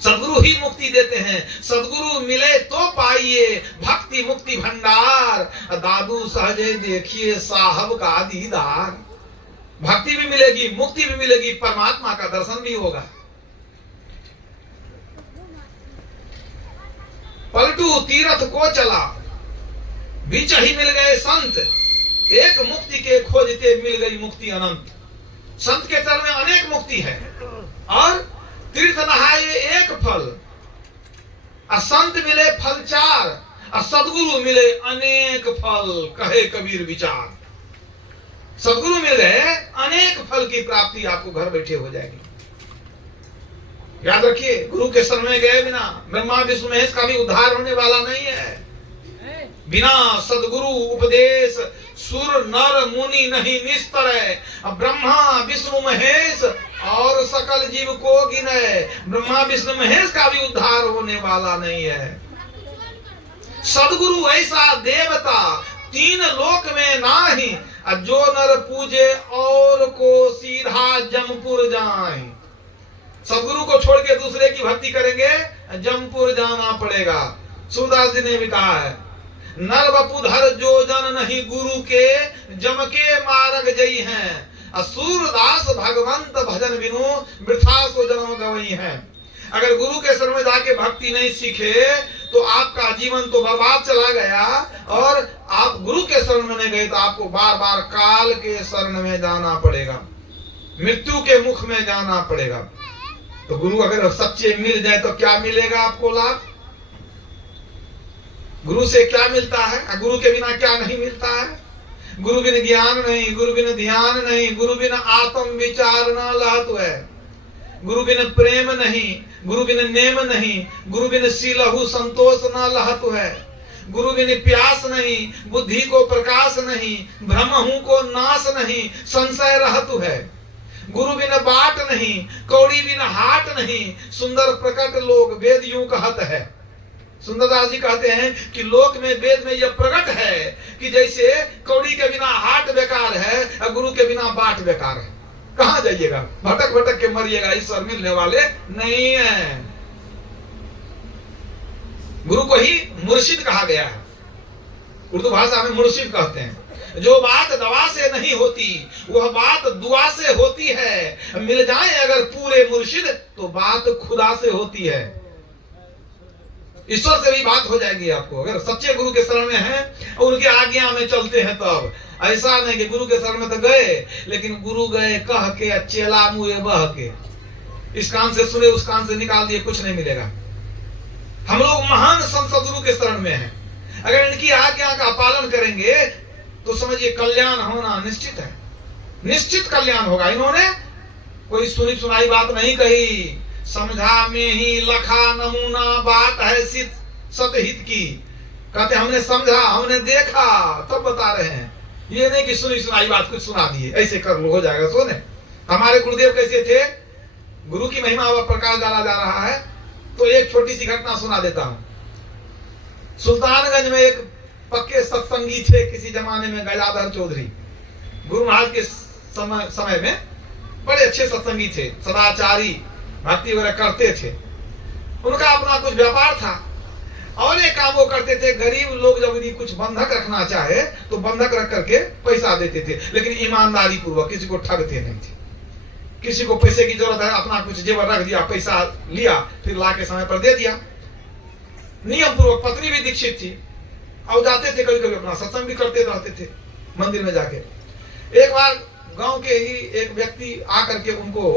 सदगुरु ही मुक्ति देते हैं। सदगुरु मिले तो पाइए भक्ति मुक्ति भंडार, दादू सहजे देखिए साहब का दीदार। भक्ति भी मिलेगी, मुक्ति भी मिलेगी, परमात्मा का दर्शन भी होगा। पलटू तीरथ को चला, बीच ही मिल गए संत, एक मुक्ति के खोजते मिल गई मुक्ति अनंत। संत के चरण में अनेक मुक्ति है, और तीर्थ नहाए एक फल, संत मिले फल चार, सदगुरु मिले अनेक फल, कहे कबीर विचार। सदगुरु मिल गए, अनेक फल की प्राप्ति आपको घर बैठे हो जाएगी। याद रखिए, गुरु के शरण में गए बिना ब्रह्मा विष्णु महेश का भी उद्धार होने वाला नहीं है। बिना सदगुरु उपदेश सुर नर मुनि नहीं निस्तरै, ब्रह्मा विष्णु महेश और सकल जीव को गिने। ब्रह्मा विष्णु महेश का भी उद्धार होने वाला नहीं है। सदगुरु ऐसा देवता तीन लोक में नाही, जो नर पूजे और को सीधा जमपुर जाए। सदगुरु को छोड़ के दूसरे की भक्ति करेंगे, जमपुर जाना पड़ेगा। सूरदास जी ने भी कहा है, नर बपुधर जो जन नहीं गुरु के, जम के मार्ग जई हैं। सूरदास भगवंत भजन बिनु, वृथा सो जन्म गवई हैं। अगर गुरु के शरण में जाके भक्ति नहीं सीखे तो आपका जीवन तो बर्बाद चला गया, और आप गुरु के शरण में नहीं गए तो आपको बार बार काल के शरण में जाना पड़ेगा, मृत्यु के मुख में जाना पड़ेगा। तो गुरु अगर सच्चे मिल जाए तो क्या मिलेगा आपको लाभ? गुरु से क्या मिलता है? गुरु के बिना क्या नहीं मिलता है? गुरु बिन ज्ञान नहीं, गुरु बिन ध्यान नहीं, गुरु बिन आत्म विचार न लहत है, गुरु बिन प्रेम नहीं, गुरु बिन नेम नहीं, गुरु बिन सीलहु संतोष न लहत है, गुरु बिन प्यास नहीं, बुद्धि को प्रकाश नहीं, भ्रमहु को नाश नहीं, संशय रहतु है। गुरु बिन बाट नहीं, कौड़ी बिन हाट नहीं, सुंदर प्रकट लोग वेद यूं कहत है। सुंदरदास जी कहते हैं कि लोक में वेद में यह प्रकट है कि जैसे कौड़ी के बिना हाट बेकार है और गुरु के बिना बाट बेकार है। कहां जाइएगा? भटक भटक के मरिएगा, ईश्वर मिलने वाले नहीं है। गुरु को ही मुर्शिद कहा गया है, उर्दू भाषा में मुर्शिद कहते हैं। जो बात दवा से नहीं होती वह बात दुआ से होती है। मिल जाए अगर पूरे मुर्शिद तो बात खुदा से होती है। ईश्वर से भी बात हो जाएगी आपको अगर सच्चे गुरु के शरण में हैं और उनकी आज्ञा में चलते हैं तब। ऐसा नहीं कि गुरु के शरण में तो गए, लेकिन गुरु गए कह के चेला मुए बह के, इस कान से सुने उस कान से निकाल दिए, कुछ नहीं मिलेगा। हम लोग महान संत सदगुरु के शरण में हैं, अगर इनकी आज्ञा का पालन करेंगे तो समझिए कल्याण होना निश्चित है, निश्चित कल्याण होगा। इन्होंने कोई सुनी सुनाई बात नहीं कही, समझा में ही लखा नमूना बात है सतहित की। कहते हमने समझा, हमने देखा, तब बता रहे हैं। ये नहीं कि सुनी सुनाई बात कुछ सुना दिए, ऐसे कर लो हो जाएगा। सोने हमारे गुरुदेव कैसे थे, गुरु की महिमा व प्रकाश डाला जा रहा है तो एक छोटी सी घटना सुना देता हूं। सुल्तानगंज में एक पक्के सत्संगी थे किसी जमाने में, गजाधर चौधरी। गुरु महाराज के समय में बड़े अच्छे सत्संगी थे, सदाचारी, भक्ति वगैरह करते थे। उनका अपना कुछ व्यापार था और एक काम वो करते थे, गरीब लोग जब यदि कुछ बंधक रखना चाहे तो बंधक रख करके पैसा देते थे, लेकिन ईमानदारी पूर्वक, किसी को ठगते नहीं थे। किसी को पैसे की जरूरत है, अपना कुछ जेवर रख दिया, पैसा लिया, फिर ला के समय पर दे दिया, नियम पूर्वक। पत्नी भी दीक्षित थी और जाते थे कभी कभी, अपना सत्संग भी करते रहते थे मंदिर में जाके। एक बार गांव के ही एक व्यक्ति आकर के उनको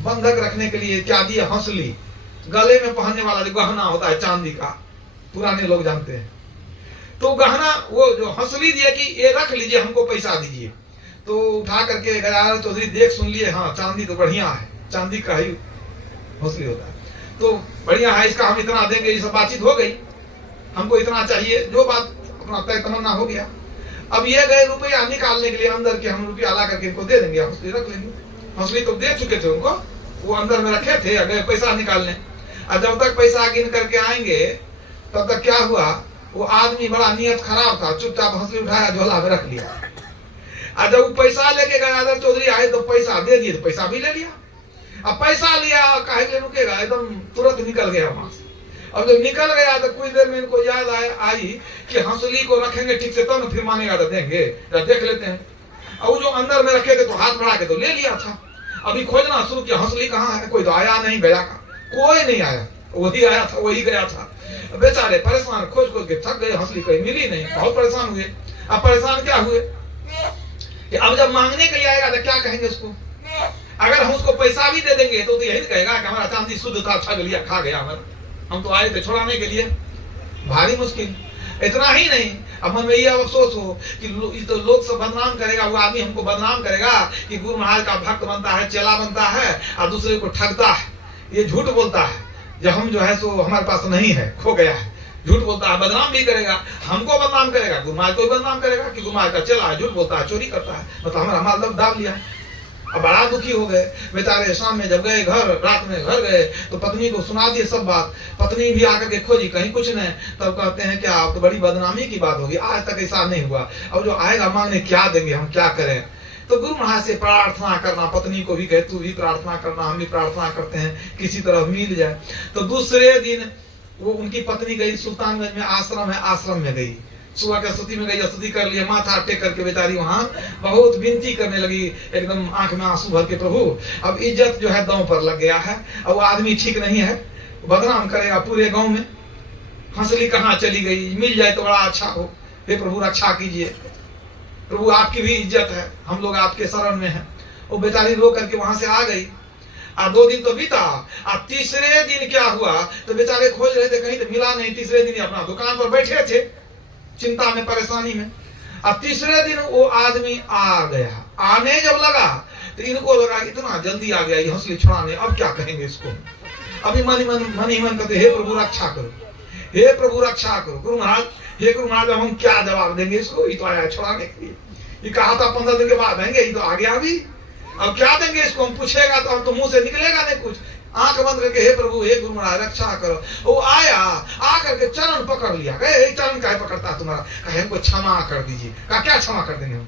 बंधक रखने के लिए क्या दिया, हंसली, गले में पहनने वाला जो गहना होता है चांदी का, पुराने लोग जानते हैं। तो गहना वो जो हंसली दिया कि ये रख लीजिए, हमको पैसा दीजिए। तो उठा करके गजानन चौधरी देख सुन लिए, हाँ चांदी तो बढ़िया है, चांदी का ही हौसली होता है, तो बढ़िया है, इसका हम इतना देंगे। ये सब बातचीत हो गई, हमको इतना चाहिए, जो बात अपना तय तमन्ना हो गया। अब ये गए रुपया निकालने के लिए अंदर के, हम रुपया ला करके इनको दे देंगे, हौसली रख लेंगे। हौसली तो दे चुके थे उनको, वो अंदर में रखे थे, अगर पैसा निकालने। और जब तक पैसा गिन करके आएंगे तब तक क्या हुआ, वो आदमी बड़ा नियत खराब था, चुपचाप हौसली उठाया, झोला में रख लिया। और जब वो पैसा लेके गंगाधर चौधरी आए तो पैसा दे दिए, तो पैसा भी ले लिया। अब पैसा लिया, काहे के लिए रुकेगा, एकदम तुरंत निकल गया वहां से। अब जब निकल गया तो कुछ देर में इनको याद आई कि हंसली को रखेंगे ठीक से, तब तो फिर मानेगा तो देंगे, जब देख लेते हैं। और वो जो अंदर में रखे थे तो हाथ बढ़ा के तो ले लिया था। अभी खोजना शुरू किया, हंसली कहाँ है, कोई तो आया नहीं, गया का कोई नहीं आया, वही आया था, वही गया था। बेचारे परेशान, खोज खोज के थक गए, हंसली कहीं मिली नहीं, बहुत परेशान हुए। अब परेशान क्या हुए कि अब जब मांगने के लिए आएगा तो क्या कहेंगे उसको। अगर हम उसको पैसा भी दे देंगे तो यही कहेगा कि हमारा चांदी शुद्ध था, ठग लिया, खा गया हमारा, हम तो आए थे छुड़ाने के लिए। भारी मुश्किल। इतना ही नहीं, अब मन में ये अफसोस हो कि तो लोग सब बदनाम करेगा, वो आदमी हमको बदनाम करेगा कि गुरु महाराज का भक्त बनता है, चेला बनता है और दूसरे को ठगता है, ये झूठ बोलता है, जब हम जो है सो हमारे पास नहीं है, खो गया है, झूठ बोलता है, बदनाम भी करेगा, हमको बदनाम करेगा, गुरु महाराज को बदनाम करेगा कि गुरु महाराज का चेला है, झूठ बोलता है, चोरी करता है, मतलब हमारा माल दब डाल लिया। अब बड़ा दुखी हो गए बेचारे। शाम में जब गए घर, रात में घर गए तो पत्नी को सुना दिए सब बात। पत्नी भी आकर के खोजी, कहीं कुछ नहीं। तब कहते हैं क्या, अब तो बड़ी बदनामी की बात होगी, आज तक ऐसा नहीं हुआ, अब जो आएगा मांगने क्या देंगे, हम क्या करें। तो गुरु महाराज से प्रार्थना करना, पत्नी को भी कहे तू भी प्रार्थना करना, हम भी प्रार्थना करते हैं किसी तरह मिल जाए। तो दूसरे दिन वो उनकी पत्नी गई सुल्तानगंज में, आश्रम है, आश्रम में गई, सुबह के स्तुति में गई, स्तुति कर लिया, माथा टेक करके बेचारी वहां बहुत विनती करने लगी, एकदम आंख में आंसू भर के, प्रभु अब इज्जत जो है दांव पर लग गया है, अब वो आदमी ठीक नहीं है, बदनाम करेगा पूरे गांव में। हंसली कहाँ चली गई, मिल जाए तो बड़ा अच्छा हो, हे प्रभु रक्षा कीजिए, प्रभु आपकी भी इज्जत है, हम लोग आपके शरण में हैं। वो बेचारी रो करके वहां से आ गई। 2 दिन तो बीता, तीसरे दिन क्या हुआ, तो बेचारे खोज रहे थे, कहीं तो मिला नहीं। तीसरे दिन अपना दुकान पर बैठे थे चिंता में, परेशानी में। अब तीसरे दिन वो आदमी आ गया। आने जब लगा तो इनको लगा इतना जल्दी आ गया ये हंसली छुड़ाने, अब क्या कहेंगे इसको। अभी मन ही मन कहते हे प्रभु रक्षा करो, हे प्रभु रक्षा करो। गुरु महाराज, हे गुरु महाराज, हम क्या जवाब देंगे इसको, ये तो आया छुड़ाने के लिए, ये कहा था 15 दिन के बाद आएंगे, ये तो आ गया अभी, अब क्या देंगे इसको, हम पूछेगा तो हम तो मुंह से निकलेगा नहीं कुछ। आंख बंद करके हे प्रभु, हे गुरु महाराज रक्षा करो। वो आया, आकर के चरण पकड़ लिया, कहे चरण काहे पकड़ता तुम्हारा, कहे हमको क्षमा कर दीजिए। कहा क्या क्षमा कर देंगे हम,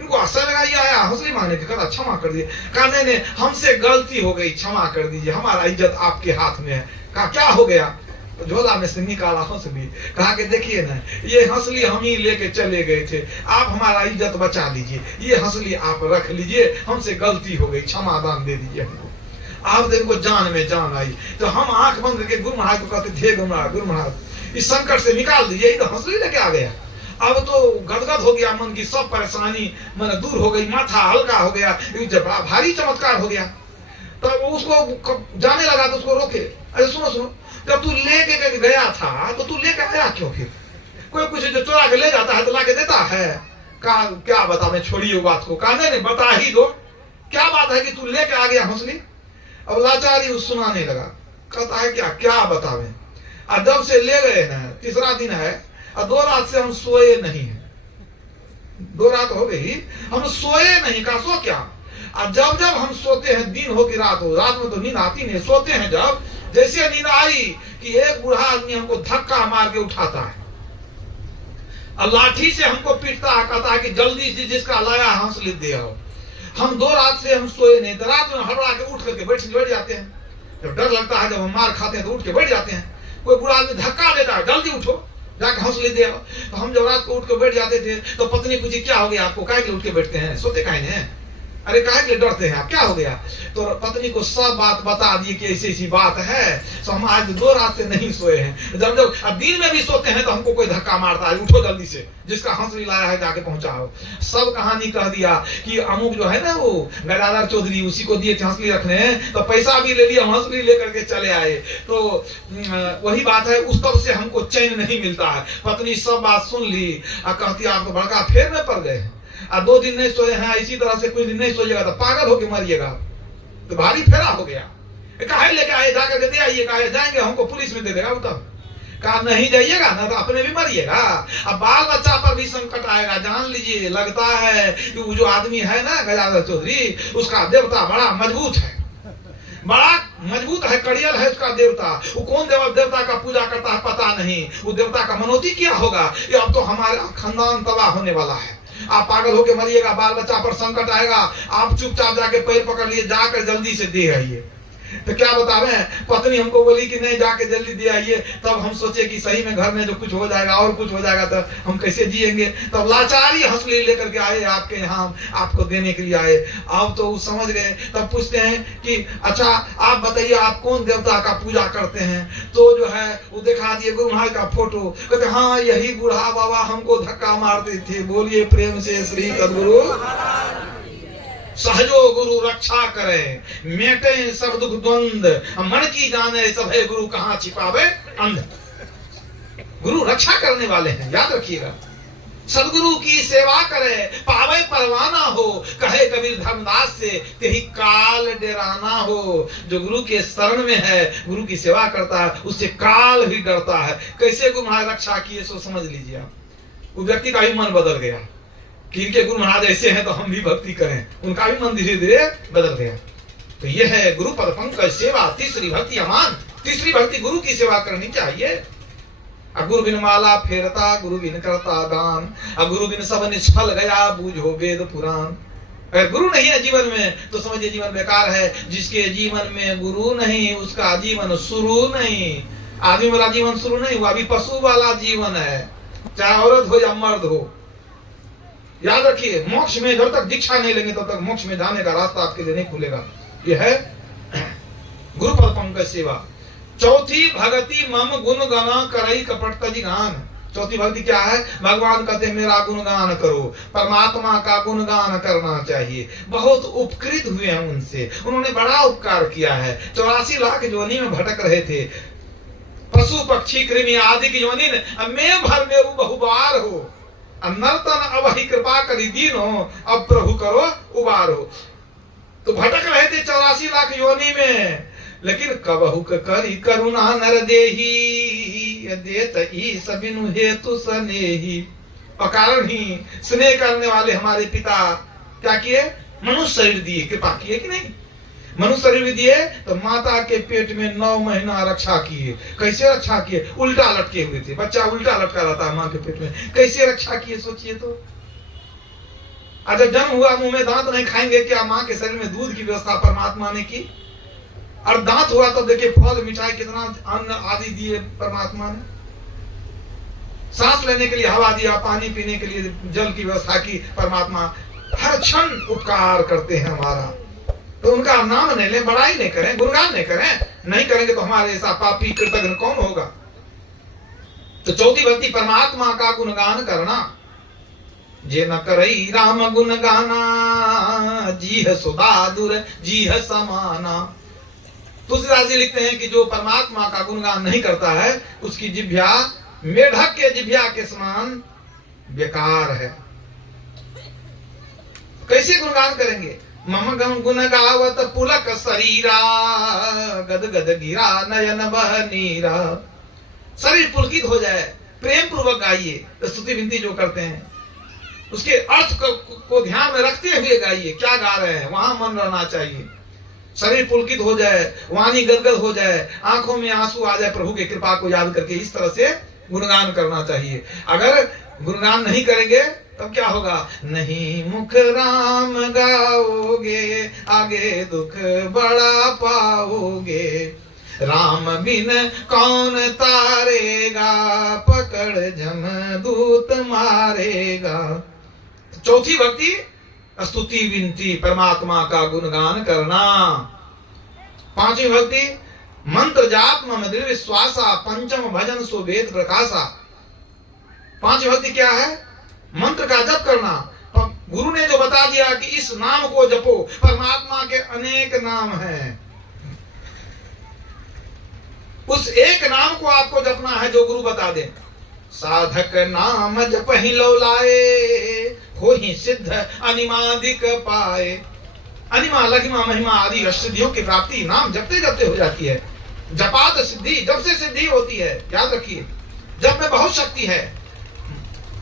इनको आश्चर्य लगा, ये आया हंसली मांगने के, कहा क्षमा कर दीजिए। कहा नहीं, हमसे गलती हो गई, क्षमा कर दीजिए, हमारा इज्जत आपके हाथ में है। कहा क्या हो गया, तो झोला में से निकाला हंसली, कहा कि देखिए ना, ये हंसली हम ही लेके चले गए थे, आप हमारा इज्जत बचा लीजिए, ये हंसली आप रख लीजिए, हमसे गलती हो गई, क्षमा दान दे दीजिए हमको। आप देखो जान में जान आई। तो हम आंख बंद करके गुरु महाराज को कहते थे, गुरु महाराज इस संकट से निकाल दीजिए, ये तो हंसली लेके आ गया। अब तो गदगद हो गया, मन की सब परेशानी मन दूर हो गई, माथा हल्का हो गया, बड़ा भारी चमत्कार हो गया। तो उसको जाने लगा तो उसको रोके, अरे सुनो, जब तू लेके गया था तो तू लेके आया क्यों फिर, कोई कुछ जो चोरा के ले जाता है तो लाके देता है। कहा क्या बता, मैं छोड़िए बात को। कहा नहीं बता ही दो, क्या बात है कि तू लेके आ गया हंसली। अब लाचारी उस सुनाने लगा, कहता है क्या बतावे। और जब से ले गए ना, तीसरा दिन है और 2 रात से हम सोए नहीं है, 2 रात हो गई हम सोए नहीं। कहा सो क्या, और जब हम सोते हैं, दिन हो कि रात हो, रात में तो नींद आती नहीं, सोते हैं जब, जैसे नींद आई कि एक बूढ़ा आदमी हमको धक्का मार के उठाता है और लाठी से हमको पीटता है, कहता है कि जल्दी से जिसका लाया हंसली दे आओ। हम 2 रात से हम सोए नहीं, तो रात में हड़बड़ा के उठ करके बैठ जाते हैं, जब डर लगता है, जब हम मार खाते हैं तो उठ के बैठ जाते हैं। कोई बुरा आदमी धक्का देता है, जल्दी उठो जाके हंसली दे आओ। तो हम जब रात को उठ के बैठ जाते थे तो पत्नी पूछी क्या हो गया आपको, काहे के उठ के बैठते हैं, सोते काहे नहीं, अरे काहे के डरते हैं आप, क्या हो गया। तो पत्नी को सब बात बता दी कि ऐसी बात है, तो हम आज 2 रात से नहीं सोए हैं। जब दिन में भी सोते हैं तो हमको कोई धक्का मारता है, उठो जल्दी से, जिसका हंसली लाया है जाके पहुंचाओ। सब कहानी कह दिया कि अमुक जो है ना वो गदाधर चौधरी, उसी को दिए थे हंसली रखने, तो पैसा भी ले लिया, हंसली लेकर के चले आए। तो वही बात है, उस तब से हमको चैन नहीं मिलता है। पत्नी सब बात सुन ली और कहती आप तो बड़का फेर में पड़ गए हैं, और 2 दिन नहीं सोए हैं, इसी तरह से कुछ दिन नहीं सोइएगा तो पागल होके मरिएगा। तो भारी फेरा हो गया। कहा लेके आए, जाकर दे आइए, कहा जाएंगे हमको पुलिस में दे देगा। तब कहा नहीं जाइएगा ना तो अपने भी मरिएगा, अब बाल बच्चा पर भी संकट आएगा। जान लीजिए, लगता है कि वो जो आदमी है ना गजाधर चौधरी, उसका देवता बड़ा मजबूत है, बड़ा मजबूत है, कड़ियल है उसका देवता। वो कौन देवता का पूजा करता है पता नहीं, वो देवता का मनोती क्या होगा। ये अब तो हमारा खानदान तबाह होने वाला है, आप पागल होके मरिएगा, बाल बच्चा पर संकट आएगा। आप चुपचाप जाके पैर पकड़ लिए, जाकर जल्दी से दे आइए। तो क्या बता रहे हैं, पत्नी हमको बोली कि नहीं जाके जल्दी दे आइए। तब हम सोचे कि सही में घर में जो कुछ हो जाएगा और कुछ हो जाएगा तो हम कैसे जिएंगे। तब लाचारी हंसली लेकर के आए आपके यहाँ, आपको देने के लिए आए। अब तो समझ गए। तब पूछते हैं कि अच्छा आप बताइए आप कौन देवता का पूजा करते हैं। तो जो है वो दिखा दिए गुरु महाराज का फोटो। कहते हाँ यही बूढ़ा बाबा हमको धक्का मारते थे। बोलिए प्रेम से श्री सद्गुरु सहजो गुरु रक्षा करे, मेटे सब दुख द्वंद, मन की जाने सब है गुरु कहाँ छिपावे अंध। गुरु रक्षा करने वाले हैं, याद रखिएगा। सदगुरु की सेवा करे पावे परवाना हो, कहे कबीर धर्मदास से तेही काल डराना हो। जो गुरु के शरण में है, गुरु की सेवा करता है, उससे काल भी डरता है। कैसे गुरु महाराज रक्षा किए सो समझ लीजिए आप। उस व्यक्ति का भी मन बदल गया कि इनके गुरु महाराज ऐसे हैं तो हम भी भक्ति करें। उनका भी मन धीरे धीरे बदल गया। तो यह है गुरु पद पंकज सेवा, तीसरी भक्ति अमान। तीसरी भक्ति गुरु की सेवा करनी चाहिए। गुरु बिन माला फेरता, गुरु बिन करता दान, गुरु बिन सब निष्फल गया, बूझो वेद पुराण। अगर गुरु नहीं है जीवन में तो समझिए जीवन बेकार है। जिसके जीवन में गुरु नहीं उसका जीवन शुरू नहीं। आदमी वाला जीवन शुरू नहीं हुआ, अभी पशु वाला जीवन है, चाहे औरत हो या मर्द हो। याद रखिए, मोक्ष में जब तक दीक्षा नहीं लेंगे तब तक मोक्ष में जाने का रास्ता आपके लिए नहीं खुलेगा। यह है गुरु पद पंकज सेवा। चौथी भक्ति मम गुण गाना करई कपट तजी गान। चौथी भक्ति क्या है? भगवान कहते मेरा गुणगान करो, परमात्मा का गुणगान करना चाहिए। बहुत उपकृत हुए हैं उनसे, उन्होंने बड़ा उपकार किया है। 84 लाख योनि में भटक रहे थे, पशु पक्षी कृमि आदि की योनि में भर में बहुबार हो। नर्तन अब ही कृपा करी दीनो, अब प्रभु करो उबार हो। तो भटक रहे थे 84 लाख योनि में, लेकिन कबहु करी करुणा नर देही, देत ईस बिनु हेतु स्नेही। अकारण ही स्नेह करने वाले हमारे पिता क्या किए? मनुष्य शरीर दिए, कृपा किए कि नहीं? मनुष्य शरीर दिए तो माता के पेट में 9 महीना रक्षा किए। कैसे रक्षा किए? उल्टा लटके हुए थे, बच्चा उल्टा लटका रहता है माँ के पेट में। कैसे रक्षा किए सोचिए तो। जब जन्म हुआ मुंह में दांत नहीं खाएंगे क्या? माँ के शरीर में दूध की व्यवस्था परमात्मा ने की। और दांत हुआ तो देखिए फल मिठाई कितना अन्न आदि दिए परमात्मा ने। सांस लेने के लिए हवा दिया, पानी पीने के लिए जल की व्यवस्था की परमात्मा। हर क्षण उपकार करते हैं हमारा। तो उनका नाम नहीं ले, बड़ाई नहीं करें, गुणगान नहीं करें। नहीं करेंगे तो हमारे ऐसा पापी कृतज्ञ कौन होगा? तो चौथी भक्ति परमात्मा का गुणगान करना। जे न करई राम गुण गाना, जीह सुधादुर जीह समाना। तुलसीदास जी लिखते हैं कि जो परमात्मा का गुणगान नहीं करता है उसकी जिह्वा मेढक के जिह्वा के समान बेकार है। कैसे गुणगान करेंगे? मम गुण गावत पुलक शरीरा, गद गद गिरा नयन बह नीरा। शरीर पुलकित हो जाए, प्रेम पूर्वक गाइए। स्तुति विनती जो करते हैं उसके अर्थ को ध्यान में रखते हुए गाइए। क्या गा रहे हैं वहां मन रहना चाहिए। शरीर पुलकित हो जाए, वाणी गदगद हो जाए, आंखों में आंसू आ जाए, प्रभु की कृपा को याद करके इस तरह से गुणगान करना चाहिए। अगर गुणगान नहीं करेंगे तब क्या होगा? नहीं मुख राम गाओगे, आगे दुख बड़ा पाओगे। राम बिन कौन तारेगा, पकड़ जमदूत मारेगा। चौथी भक्ति स्तुति विनती, परमात्मा का गुणगान करना। पांचवी भक्ति मंत्र जाप मम दृढ़ विश्वासा, पंचम भजन सो वेद प्रकाशा। पांचवी भक्ति क्या है? मंत्र का जप करना। गुरु ने जो बता दिया कि इस नाम को जपो, परमात्मा के अनेक नाम हैं, उस एक नाम को आपको जपना है जो गुरु बता दे। साधक नाम जपहि लो लाए, हो ही सिद्ध अनिमादिक पाए। अनिमा लघिमा महिमा आदि अष्टसिद्धियों की प्राप्ति नाम जपते जपते हो जाती है। जपात सिद्धि, जब से सिद्धि होती है, याद रखिए, जब में बहुत शक्ति है।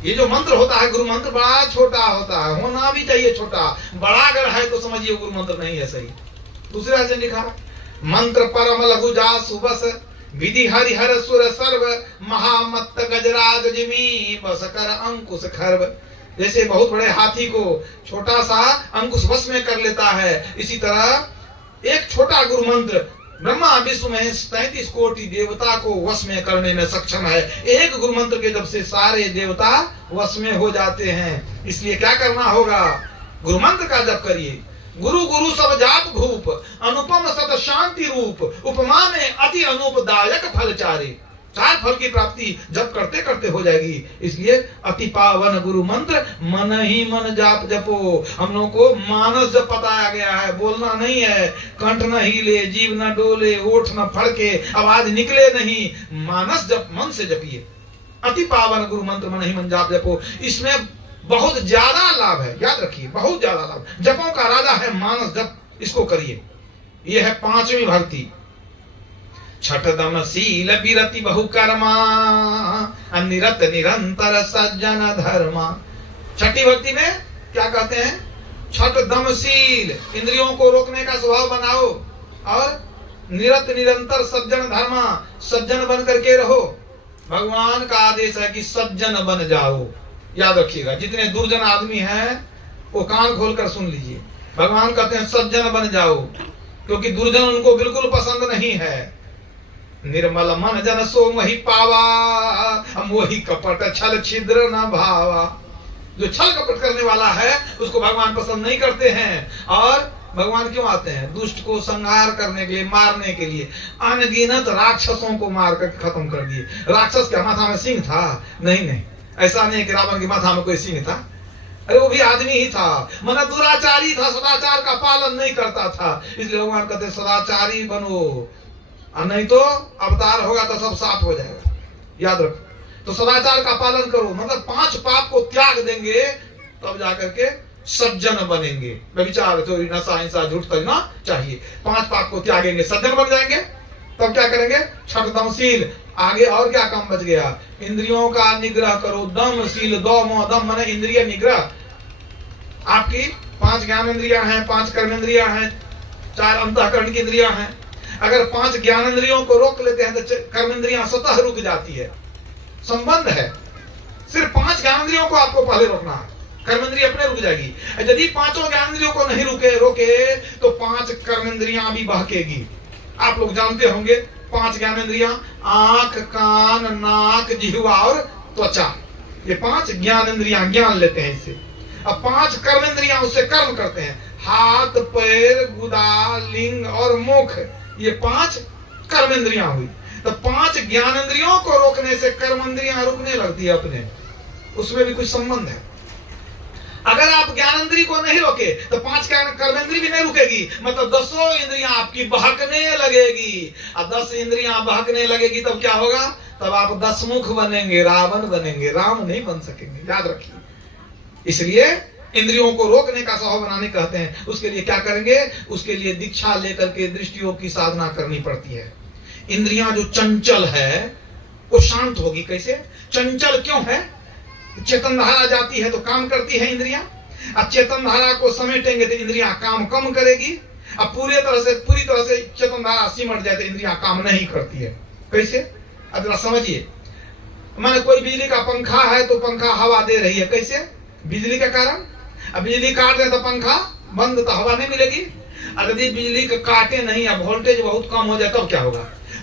ये जो मंत्र होता है गुरु मंत्र बड़ा छोटा होता है, होना भी चाहिए छोटा, बड़ा अगर है तो समझिए गुरु मंत्र नहीं है सही। दूसरा से लिखा मंत्र परम लघु जा सुबस विधि हरिहर सुर सर्व महामत्त गजराज जिमी बस कर अंकुश खर्व। जैसे बहुत बड़े हाथी को छोटा सा अंकुश वश में कर लेता है, इसी तरह एक छोटा गुरु मंत्र ब्रह्मा विश्व में 33 कोटि देवता को वश में करने में सक्षम है। एक गुरु मंत्र के जब से सारे देवता वश में हो जाते हैं। इसलिए क्या करना होगा, गुरु मंत्र का जप करिए। गुरु गुरु सब जाप भूप अनुपम सत शांति रूप उपमा में अति अनुपदायक फल चारे। चार फल की प्राप्ति जब करते करते हो जाएगी। इसलिए अति पावन गुरु मंत्र मन ही मन जाप जपो। हम लोगों को मानस जप बताया गया है, बोलना नहीं है। कंठ न हिले, जीव न डोले, ओठ न फड़के, आवाज निकले नहीं, मानस जप, मन से जपिए। अति पावन गुरु मंत्र मन ही मन जाप जपो। इसमें बहुत ज्यादा लाभ है, याद रखिए, बहुत ज्यादा लाभ। जपों का राजा है मानस जप, इसको करिए। यह है 5वीं भक्ति। छठ दम शील विरति बहुकर्मा अनिरत निरंतर सज्जन धर्मा। छठी भक्ति में क्या कहते हैं, छठ दम शील, इंद्रियों को रोकने का स्वभाव बनाओ, और निरत निरंतर सज्जन धर्मा, सज्जन बन करके रहो। भगवान का आदेश है कि सज्जन बन जाओ। याद रखिएगा, जितने दुर्जन आदमी हैं वो कान खोलकर सुन लीजिए। भगवान कहते हैं सज्जन बन जाओ, क्योंकि दुर्जन उनको बिल्कुल पसंद नहीं है। निर्मल मन जन सो मोहि पावा मोहि कपट छल छिद्र न भावा। जो छल कपट करने वाला है उसको भगवान पसंद नहीं करते हैं। और भगवान क्यों आते हैं, दुष्ट को संहार करने के लिए, मारने के लिए। अनगिनत राक्षसों को मार कर खत्म कर दिए। राक्षस क्या माथा में सिंह था? नहीं, ऐसा नहीं कि रावण की माथा में कोई सिंह था। अरे वो भी आदमी ही था, मन दुराचारी था, सदाचार का पालन नहीं करता था। इसलिए भगवान कहते सदाचारी बनो, और नहीं तो अवतार होगा तो सब साफ हो जाएगा। याद रखो, तो सदाचार का पालन करो, मतलब 5 पाप को त्याग देंगे तब जाकर के सज्जन बनेंगे। व्यभिचार, चोरी, नशा, हिंसा, झूठ करना चाहिए। 5 पाप को त्यागेंगे, सज्जन बन जाएंगे। तब क्या करेंगे, छठ दमशील। आगे और क्या काम बच गया, इंद्रियों का निग्रह करो। दमशील, दम दम माने इंद्रिय निग्रह। आपकी 5 ज्ञान इंद्रियां हैं, 5 कर्म इंद्रियां हैं, 4 अंतःकरण की इंद्रियां हैं। अगर 5 ज्ञान इंद्रियों को रोक लेते हैं तो कर्म इंद्रियां स्वतः रुक जाती है। संबंध है, सिर्फ 5 ज्ञान इंद्रियों को आपको पहले रोकना है, कर्म इंद्रिय अपने रुक जाएगी। यदि 5 ज्ञान इंद्रियों को नहीं रोके तो 5 कर्म इंद्रियां भी बहकेगी। आप लोग जानते होंगे 5 ज्ञान इंद्रियां, आंख, कान, नाक, जिह्वा और त्वचा, ये 5 ज्ञान इंद्रियां ज्ञान लेते हैं इससे। अब 5 कर्म इंद्रियां उससे कर्म करते हैं, हाथ, पैर, गुदा, लिंग और मुख, ये 5 कर्म इंद्रियां हुई। तो 5 ज्ञान इंद्रियों को रोकने से कर्म इंद्रियां रुकने लगती है अपने, उसमें भी कुछ संबंध है। अगर आप ज्ञान इंद्रिय को नहीं रोके तो 5 कर्म इंद्रिय भी नहीं रुकेगी, मतलब 10 इंद्रियां आपकी बहकने लगेगी। और 10 इंद्रियां बहकने लगेगी तब क्या होगा, तब आप 10 मुख बनेंगे, रावण बनेंगे, राम नहीं बन सकेंगे। याद रखिए, इसलिए इंद्रियों को रोकने का स्वभाव बनाने कहते हैं। उसके लिए क्या करेंगे, उसके लिए दीक्षा लेकर के दृष्टियों की साधना करनी पड़ती है। इंद्रियां जो चंचल है वो शांत होगी। कैसे चंचल क्यों है, चेतन धारा जाती है तो काम करती है इंद्रियां। अब चेतन धारा को समेटेंगे तो इंद्रियां काम कम करेगी। अब पूरी तरह से चेतन धारा सिमट जाए तो इंद्रियां काम नहीं करती है। कैसे, अब जरा समझिए, माने कोई बिजली का पंखा है तो पंखा हवा दे रही है, कैसे, बिजली के कारण। अब बिजली काट दे तो पंखा बंद, तो हवा नहीं मिलेगी। और यदि बिजली का काटे नहीं, अब वोल्टेज बहुत कम हो जाए तब क्या होगा,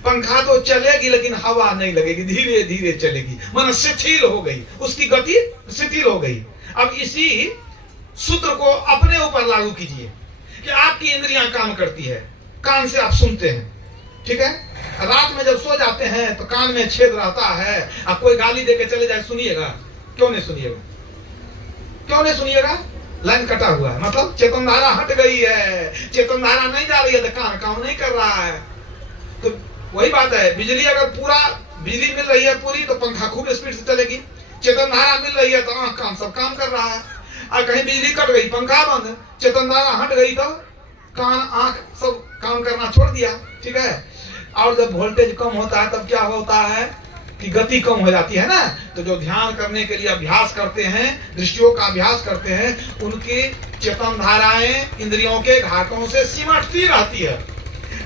पंखा तो चलेगी लेकिन हवा नहीं लगेगी, धीरे धीरे चलेगी, मन शिथिल हो गई, उसकी गति शिथिल हो गई। अब इसी सूत्र को अपने ऊपर लागू कीजिए कि आपकी इंद्रियां काम करती है, कान से आप सुनते हैं, ठीक है। रात में जब सो जाते हैं तो कान में छेद रहता है, आप कोई गाली देके चले जाए सुनिएगा, क्यों नहीं सुनिएगा, क्यों नहीं सुनिएगा, लाइन कटा हुआ है, मतलब चेतन धारा हट गई है। चेतन धारा नहीं जा रही है तो कान काम नहीं कर रहा है। तो वही बात है, बिजली अगर पूरा बिजली मिल रही है पूरी तो पंखा खूब स्पीड से चलेगी। चेतन धारा मिल रही है तो आंख कान सब काम कर रहा है। और कहीं बिजली कट गई, पंखा बंद, चेतनधारा हट गई, तब कान आंख सब काम करना छोड़ दिया, ठीक है। और जब वोल्टेज कम होता है तब क्या होता है कि गति कम हो जाती है ना। तो जो ध्यान करने के लिए अभ्यास करते हैं, दृष्टियों का अभ्यास करते हैं, उनकी चेतन धाराएं इंद्रियों के घाटों से सिमटती रहती है।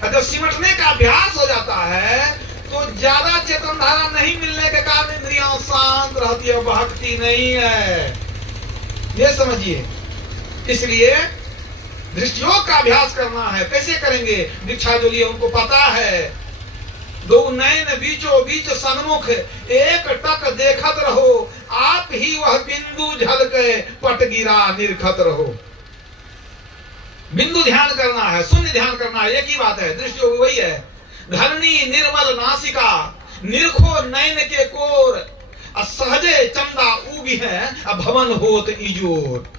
जब सिमटने का अभ्यास हो जाता है तो ज्यादा चेतन धारा नहीं मिलने के कारण इंद्रियां शांत रहती है, बहकती नहीं है, ये समझिए। इसलिए दृष्टियों का अभ्यास करना है। कैसे करेंगे? दीक्षा जो लिए उनको पता है, दो नयन बीचों बीच सन्मुख एक टक देखत रहो, आप ही वह बिंदु झलके पट गिरा निरखत रहो। बिंदु ध्यान करना है, शून्य ध्यान करना है, एक ही बात है। दृष्टि वही है। धरणी निर्मल नासिका निरखो नयन के कोर, सहजे चंदा ऊबी है भवन होत इजोर।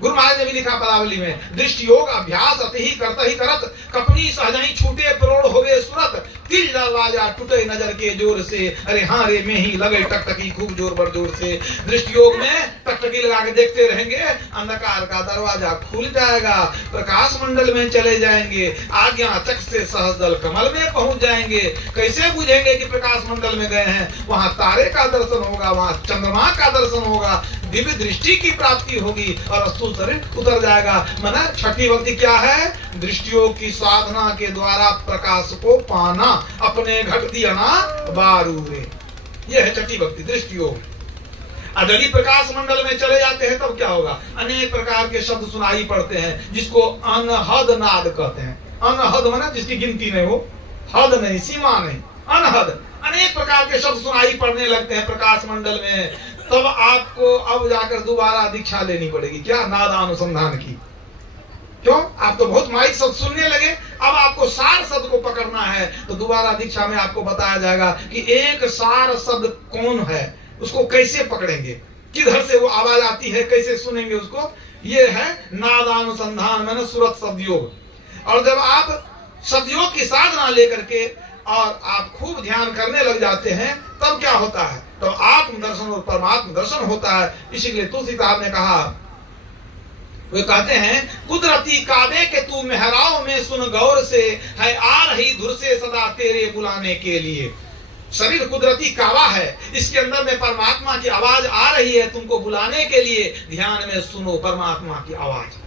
गुरु महाराज ने भी लिखा पदावली में, दृष्टि योग अभ्यास अति ही करत कपनी सहजही छूटे प्रोड़ होवे सुरत, तिल दरवाजा टूटे नजर के जोर से, अरे हाँ रे में ही लगे टकटकी खूब जोर बर जोर से। दृष्टि योग में टकटकी लगा के देखते रहेंगे, अंधकार का दरवाजा खुल जाएगा, प्रकाश मंडल में चले जाएंगे, आज्ञा चक से सहस्दल कमल में पहुंच जाएंगे। कैसे बुझेंगे कि प्रकाश मंडल में गए हैं? वहां तारे का दर्शन होगा, वहां चंद्रमा का दर्शन होगा, दिव्य दृष्टि की प्राप्ति होगी और स्थूल शरीर उतर जाएगा। माना छठी भक्ति क्या है? दृष्टियों की साधना के द्वारा प्रकाश को पाना, अपने घट दिया ना बारू रे, ये है छठी भक्ति, दृष्टियों। यदि प्रकाश मंडल में चले जाते हैं तब क्या होगा? अनेक प्रकार के शब्द सुनाई पड़ते हैं, जिसको अनहद नाद कहते हैं। अनहद माना जिसकी गिनती नहीं हो, हद नहीं, सीमा नहीं, अनहद। अनेक प्रकार के शब्द सुनाई पड़ने लगते हैं प्रकाश मंडल में। तब आपको अब जाकर दोबारा दीक्षा लेनी पड़ेगी। क्या? नादानुसंधान की। क्यों? आप तो बहुत माइक शब्द सुनने लगे, अब आपको सार शब्द को पकड़ना है। तो दोबारा दीक्षा में आपको बताया जाएगा कि एक सार शब्द कौन है, उसको कैसे पकड़ेंगे, किधर से वो आवाज आती है, कैसे सुनेंगे उसको। ये है नादानुसंधान, मैंने सूरत शब्द योग। और जब आप शब्द योग की साधना लेकर के और आप खूब ध्यान करने लग जाते हैं, तब क्या होता है? तो आत्मदर्शन और परमात्म दर्शन होता है। इसीलिए तुलसी साहब ने कहा, वे कहते हैं, कुदरती काबे के तू मेहराव में सुन गौर से, है आ रही धुर से सदा तेरे बुलाने के लिए। शरीर कुदरती काबा है, इसके अंदर में परमात्मा की आवाज आ रही है तुमको बुलाने के लिए। ध्यान में सुनो परमात्मा की आवाज।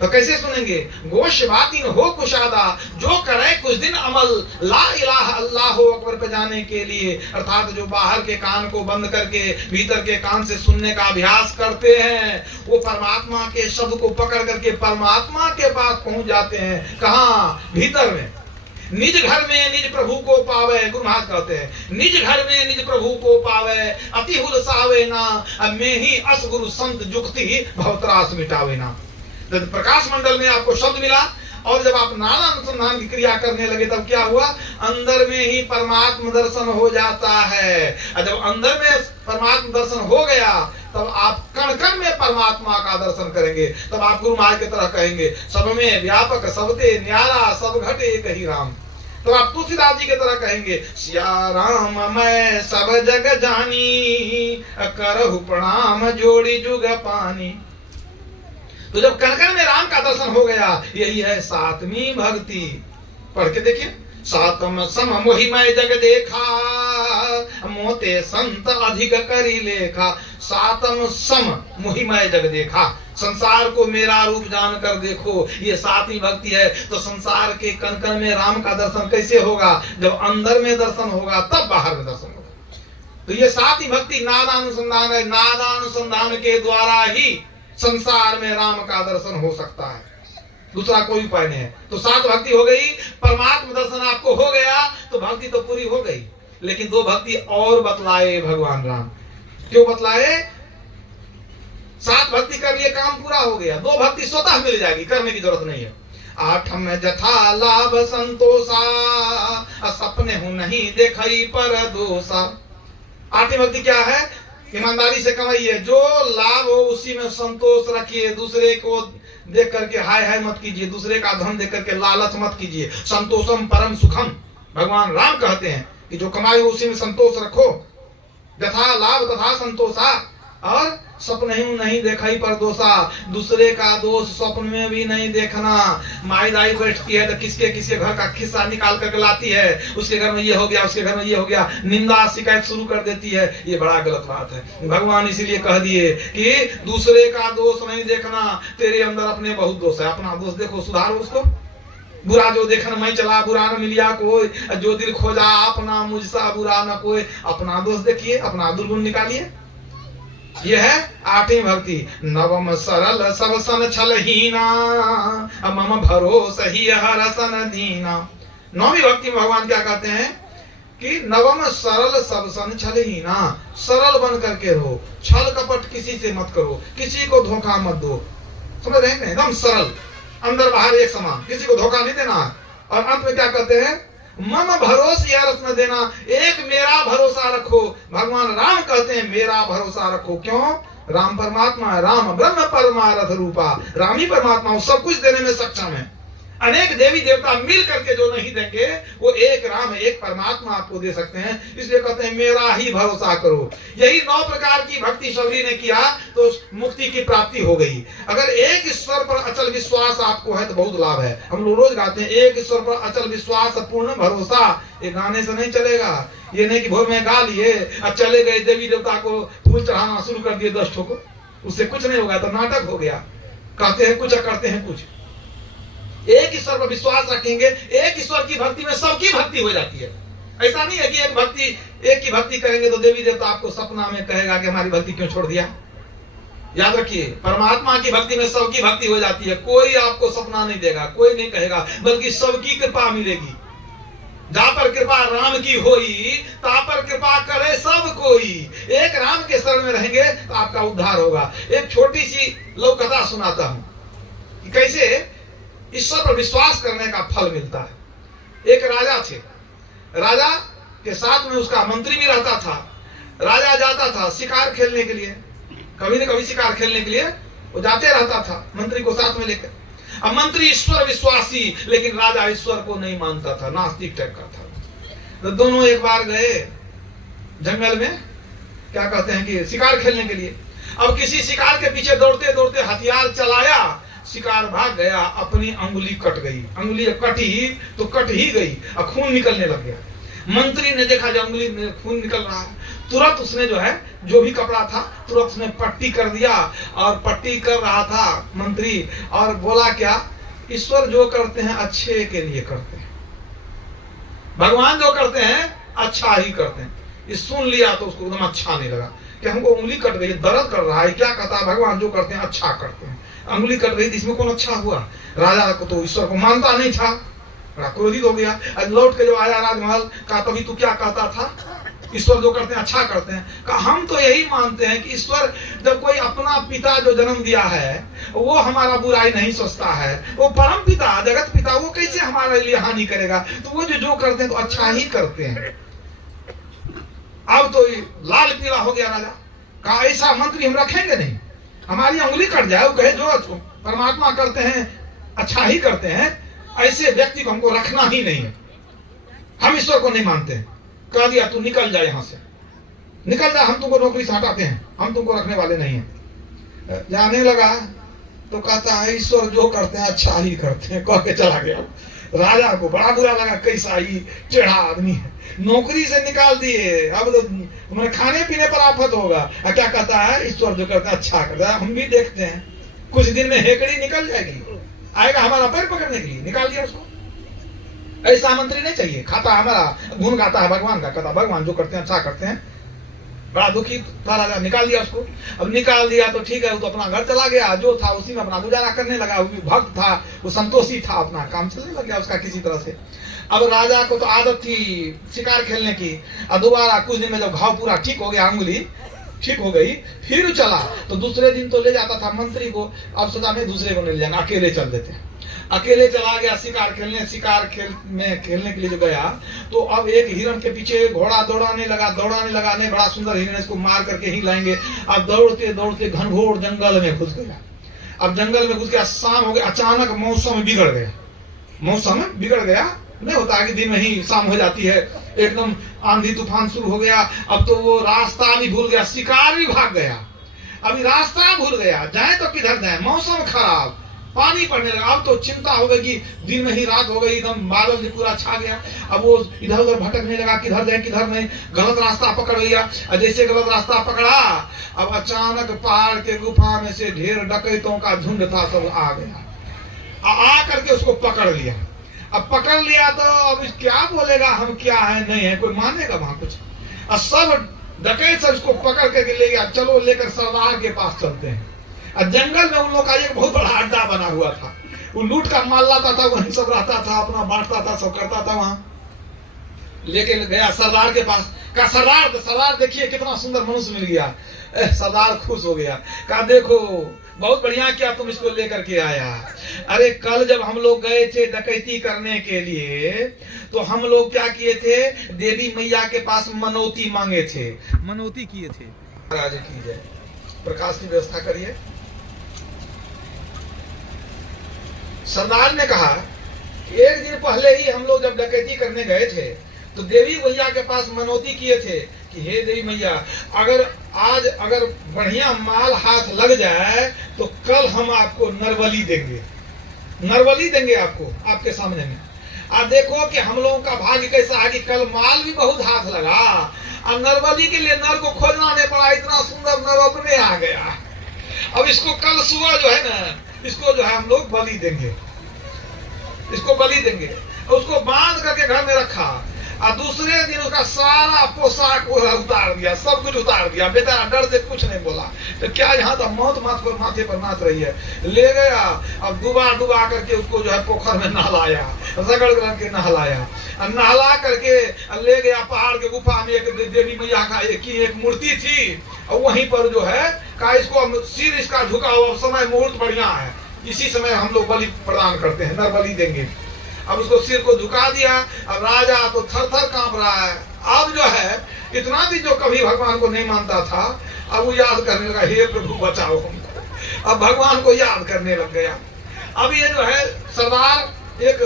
तो कैसे सुनेंगे? गोश बातिन हो कुशादा, जो करे कुछ दिन अमल, ला इलाहा अल्लाह अकबर पे जाने के लिए। अर्थात जो बाहर के कान को बंद करके भीतर के कान से सुनने का अभ्यास करते हैं, वो परमात्मा के शब्द को पकड़ करके परमात्मा के पास पहुंच जाते हैं। कहाँ? भीतर में। निज घर में निज प्रभु को पावे, गुरु महाराज कहते हैं, निज घर में निज प्रभु को पावे, अति हुल सावे ना, अब में ही अस गुरु संत जुक्ति भवत्रास मिटावे ना। प्रकाश मंडल में आपको शब्द मिला, और जब आप नाना अनुसंधान की क्रिया करने लगे तब क्या हुआ? अंदर में ही परमात्म दर्शन हो जाता है। और जब अंदर में परमात्म दर्शन हो गया, तब आप कण कण में परमात्मा का दर्शन करेंगे। तब आप गुरु महाराज की तरह कहेंगे, सब में व्यापक सबते न्यारा, सब घटे एक ही राम। तो आप तुलसीदास जी की तरह कहेंगे, सिया राम मैं सब जग जानी, करहु प्रणाम जोड़ी जुग पानी। तो जब कण-कण में राम का दर्शन हो गया, यही है सातवीं भक्ति। पढ़ के देखिए, सातम सम मोहिमय जग देखा, मोते संत अधिक करी लेखा। सातम सम मोहिमय जग देखा, संसार को मेरा रूप जानकर देखो, ये सातवीं भक्ति है। तो संसार के कण-कण में राम का दर्शन कैसे होगा? जब अंदर में दर्शन होगा तब बाहर में दर्शन होगा। तो ये सातवीं भक्ति नादानुसंधान है। नादानुसंधान के द्वारा ही संसार में राम का दर्शन हो सकता है, दूसरा कोई उपाय नहीं है। तो सात भक्ति हो गई, परमात्म दर्शन आपको हो गया तो भक्ति तो पूरी हो गई। लेकिन दो भक्ति और बतलाए भगवान राम। क्यों बतलाए? सात भक्ति कर लिए काम पूरा हो गया, दो भक्ति स्वतः मिल जाएगी, करने की जरूरत नहीं है। आठम जथा लाभ संतोषा, सपने हूं नहीं देखई पर दोषा। आठवीं भक्ति क्या है? ईमानदारी से कमाइए, जो लाभ हो उसी में संतोष रखिए, दूसरे को देख करके हाय हाय मत कीजिए, दूसरे का धन देख करके लालच मत कीजिए। संतोषम परम सुखम, भगवान राम कहते हैं कि जो कमाई उसी में संतोष रखो। यथा लाभ तथा संतोषा, और स्वप्न ही नहीं देखा ही पर दोषा, दूसरे का दोष स्वप्न में भी नहीं देखना। माई दाई बैठती है तो किसके किसके घर का किस्सा निकाल करके लाती है, उसके घर में ये हो गया, उसके घर में ये हो गया, निंदा शिकायत शुरू कर देती है। ये बड़ा गलत बात है। भगवान इसीलिए कह दिए कि दूसरे का दोष नहीं देखना, तेरे अंदर अपने बहुत दोष है, अपना दोष देखो, सुधारो उसको। बुरा जो देखन मैं चला, बुरा न मिलिया कोई, जो दिल खोजा अपना मुझसा बुरा न कोई। अपना दोष देखिए, अपना दुर्गुण निकालिए। यह है आठवीं भक्ति। नवम सरल सब सन छलहीना, मम भरोसा ही हर सन दीना। नौवीं भक्ति में भगवान क्या कहते हैं कि नवम सरल सब सन छलहीना, सरल बन करके रहो, छल कपट किसी से मत करो, किसी को धोखा मत दो। समझ रहे हैं? एकदम सरल, अंदर बाहर एक समान, किसी को धोखा नहीं देना। और अंत में क्या कहते हैं? मम भरोसा यह रस न देना, एक मेरा भरोसा रखो। भगवान राम कहते हैं मेरा भरोसा रखो। क्यों? राम परमात्मा है, राम ब्रह्म परमारथ रूपा, राम ही परमात्मा सब कुछ देने में सक्षम है। अनेक देवी देवता मिल करके जो नहीं देंगे, वो एक राम एक परमात्मा आपको दे सकते हैं। इसलिए कहते हैं मेरा ही भरोसा करो। यही 9 प्रकार की भक्ति शबरी ने किया तो मुक्ति की प्राप्ति हो गई। अगर एक ईश्वर पर अचल विश्वास आपको है तो बहुत लाभ है। हम लोग रोज गाते हैं एक ईश्वर पर अचल विश्वास पूर्ण भरोसा। ये गाने से नहीं चलेगा। ये नहीं कि भोर में गा लिए और चले गए देवी देवता को फूल चढ़ाना शुरू कर दिए 10 ठो को, उससे कुछ नहीं होगा, तो नाटक हो गया। कहते हैं कुछ और करते हैं कुछ। एक ईश्वर पर विश्वास रखेंगे, एक ईश्वर की भक्ति में सबकी भक्ति हो जाती है। ऐसा नहीं है कि एक की भक्ति करेंगे तो देवी देवता आपको सपना में कहेगा कि हमारी भक्ति क्यों छोड़ दिया। याद रखिए, परमात्मा की भक्ति में सबकी भक्ति हो जाती है। कोई आपको सपना नहीं देगा, कोई नहीं कहेगा, बल्कि सबकी कृपा मिलेगी। जहाँ पर कृपा राम की होई, ता पर कृपा करे सब कोई। एक राम के शरण में रहेंगे तो आपका उद्धार होगा। एक छोटी सी लोक कथा सुनाता हूं कि कैसे ईश्वर पर विश्वास करने का फल मिलता है। एक राजा थे, राजा के साथ में उसका मंत्री भी रहता था। राजा जाता था शिकार खेलने के लिए, कभी न कभी शिकार खेलने के लिए वो जाते रहता था मंत्री को साथ में लेकर। अब मंत्री ईश्वर विश्वासी, लेकिन राजा ईश्वर को नहीं मानता था, नास्तिक टाइप का था। तो दोनों एक बार गए जंगल में, क्या कहते हैं कि शिकार खेलने के लिए। अब किसी शिकार के पीछे दौड़ते दौड़ते हथियार चलाया, शिकार भाग गया, अपनी अंगुली कट गई। अंगुली कटी तो कट ही गई और खून निकलने लग गया। मंत्री ने देखा जब अंगुली में खून निकल रहा है, तुरंत उसने जो है जो भी कपड़ा था तुरंत उसने पट्टी कर दिया। और पट्टी कर रहा था मंत्री, और बोला क्या, ईश्वर जो करते हैं अच्छे के लिए करते हैं, भगवान जो करते हैं अच्छा ही करते हैं। ये सुन लिया तो उसको एकदम अच्छा नहीं लगा कि हमको उंगली कट गई, दर्द कर रहा है, क्या कहता है भगवान जो करते हैं अच्छा करते हैं, अंगुली कट गई, इसमें कौन अच्छा हुआ। राजा को तो ईश्वर को मानता नहीं था, बड़ा क्रोधित हो गया। लौट के जो आया राजमहल, कहा तभी तू क्या कहता था, ईश्वर जो करते हैं अच्छा करते हैं। कहा हम तो यही मानते हैं कि ईश्वर जब कोई अपना पिता जो जन्म दिया है वो हमारा बुराई नहीं सोचता है, वो परम पिता जगत पिता, वो कैसे हमारे लिए हानि करेगा, तो वो जो करते हैं तो अच्छा ही करते हैं। अब तो लाल पीला हो गया राजा। कहा ऐसा मंत्री हम रखेंगे नहीं, हमारी उंगली कट जाए, वो कहे जो परमात्मा करते हैं अच्छा ही करते हैं, ऐसे व्यक्ति को हमको रखना ही नहीं है, हम ईश्वर को नहीं मानते हैं। कह दिया तू निकल जा यहाँ से, निकल जा, हम तुमको नौकरी से हटाते हैं, हम तुमको रखने वाले नहीं हैं। जाने लगा तो कहता है ईश्वर जो करते हैं अच्छा ही करते हैं, कह के चला गया। राजा को बड़ा बुरा लगा, कैसा ही टेढ़ा आदमी है, नौकरी से निकाल दिए, अब तो तुम्हारे खाने पीने पर आफत होगा। क्या कहता है ईश्वर जो करता है अच्छा करता है, हम भी देखते हैं कुछ दिन में हेकड़ी निकल जाएगी, आएगा हमारा पैर पकड़ने के लिए, निकाल दिया उसको। ऐसा मंत्री नहीं चाहिए, खाता हमारा गुण गाता है भगवान का, कहता भगवान जो करते हैं अच्छा करते हैं। बड़ा दुखी था राजा, निकाल दिया उसको। अब निकाल दिया तो ठीक है, वो तो अपना घर चला गया, जो था उसी में अपना गुजारा करने लगा। वो भक्त था, वो संतोषी था, अपना काम चलने लग गया उसका किसी तरह से। अब राजा को तो आदत थी शिकार खेलने की, और दोबारा कुछ दिन में जब घाव पूरा ठीक हो गया, अंगुली ठीक हो गई, फिर चला तो दूसरे दिन तो ले जाता था मंत्री को। अब सोचा नहीं दूसरे को नहीं ले जाना, अकेले चल देते। अकेले चला गया शिकार खेलने। शिकार खेलने के लिए जो गया तो अब एक हिरण के पीछे घोड़ा दौड़ाने लगा, नहीं बड़ा सुंदर हिरण, इसको मार करके ही लाएंगे। अब दौड़ते दौड़ते घनघोर जंगल में घुस गया। अब जंगल में घुस गया, शाम हो गया, अचानक मौसम बिगड़ गया। मौसम बिगड़ गया, नहीं होता है कि दिन में ही शाम हो जाती है, एकदम आंधी तूफान शुरू हो गया। अब तो वो रास्ता भी भूल गया, शिकार भी भाग गया। अभी रास्ता भूल गया, जाए तो किधर जाए, मौसम खराब, पानी पड़ने लगा। अब तो चिंता हो गई कि दिन में ही रात हो गई, एकदम बादल पूरा छा गया। अब वो इधर उधर भटकने लगा, किधर जाए किधर नहीं, गलत रास्ता पकड़ लिया। और जैसे गलत रास्ता पकड़ा, अब अचानक पहाड़ के गुफा में से ढेर डकैतों का झुंड था, सब आ गया। आ करके उसको पकड़ लिया। अब पकड़ लिया तो अब क्या बोलेगा, हम क्या है नहीं है, कोई मानेगा वहां कुछ। और सब डकैत सब उसको पकड़ के ले गया, चलो लेकर सरदार के पास चलते हैं। और जंगल में उन लोग का एक बहुत बड़ा अड्डा बना हुआ था, वो लूट का माल लाता था, वहीं सब रहता था, अपना बांटता था, सब करता था। वहां लेके गया सरदार के पास, कहा सरदार देखिए कितना सुंदर मनुष्य मिल गया। सरदार खुश हो गया, कहा देखो बहुत बढ़िया किया तुम इसको लेकर के आया। अरे कल जब हम लोग गए थे डकैती करने के लिए, तो हम लोग क्या किए थे, देवी मैया के पास मनौती मांगे थे, मनौती किए थे। महाराज की जय, प्रकाश की व्यवस्था करिए। सरदार ने कहा एक दिन पहले ही हम लोग जब डकैती करने गए थे, तो देवी मैया के पास मनौती किए थे कि हे देवी मैया, अगर आज अगर बढ़िया माल हाथ लग जाए तो कल हम आपको नरबली देंगे आपको, आपके सामने में। आप देखो कि हम लोगों का भाग्य कैसा है कि कल माल भी बहुत हाथ लगा, और नरबली के लिए नर को खोजना नहीं पड़ा, इतना सुंदर नर अपने आ गया। अब इसको कल सुबह जो है ना, इसको जो है हम लोग बलि देंगे, इसको बलि देंगे। उसको बांध करके घर में रखा, और दूसरे दिन उसका सारा पोशाक उतार दिया, सब कुछ उतार दिया। बेचारा डर से कुछ नहीं बोला। तो क्या यहाँ तो मौत माथे पर नाच रही है। ले गया, अब डुबा करके उसको जो है पोखर में नहलाया, रगड़ करके नहलाया, नहला करके ले गया पहाड़ के गुफा में। एक देवी मैया का एक मूर्ति थी, और वहीं पर जो है कहा इसको सिर इसका झुका हुआ, समय मुहूर्त बढ़िया है, इसी समय हम लोग बलि प्रदान करते हैं, नर बलि देंगे। अब उसको सिर को झुका दिया। अब राजा तो थर थर कांप रहा है। अब जो है इतना भी जो कभी भगवान को नहीं मानता था, अब वो याद करने लगा, हे प्रभु बचाओ हमको। अब भगवान को याद करने लग गया। अब ये जो है सरदार एक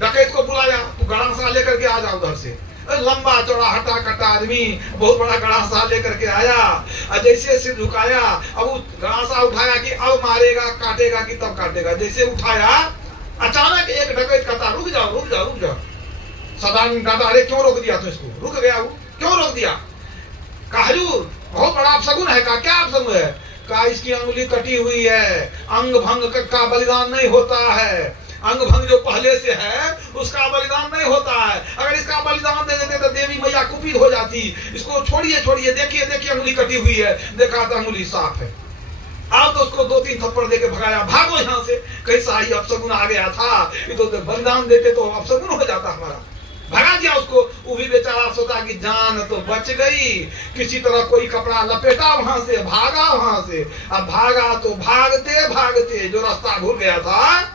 डकैत को बुलाया, तू गड़ासा लेकर के आ जा उधर से। लंबा चौड़ा हट्टा कट्टा आदमी बहुत बड़ा गड़ासा लेकर के आया, और जैसे सिर झुकाया, अब गड़ासा उठाया कि अब मारेगा, काटेगा कि तब काटेगा। जैसे उठाया, अचानक एक डकैत कहता रुक जाओ। सरदार ने कहा अरे क्यों रोक दिया तू इसको, रुक गया वो, क्यों रोक दिया? कहा हुजूर बहुत बड़ा अपशगुन है। कहा क्या अपशगुन है? कहा इसकी अंगुली कटी हुई है, अंग भंग का बलिदान नहीं होता है, अंग भंग जो पहले से है उसका बलिदान नहीं होता है। अगर इसका बलिदान दे देते तो देवी मैया कुपित हो जाती। इसको छोड़िए, देखिए अंगुली कटी हुई है। देखा तो अंगुली साफ है। अब तो उसको 2-3 थप्पड़ देके भगाया, भागो यहाँ से, कैसा ही अपशगुन आ गया था, ये तो बलिदान देते तो अपशगुन हो जाता हमारा। भगा दिया उसको। वो भी बेचारा सोचा कि जान तो बच गई, किसी तरह कोई कपड़ा लपेटा वहां से, भागा वहां से। अब भागा तो भागते जो रास्ता भूल गया था,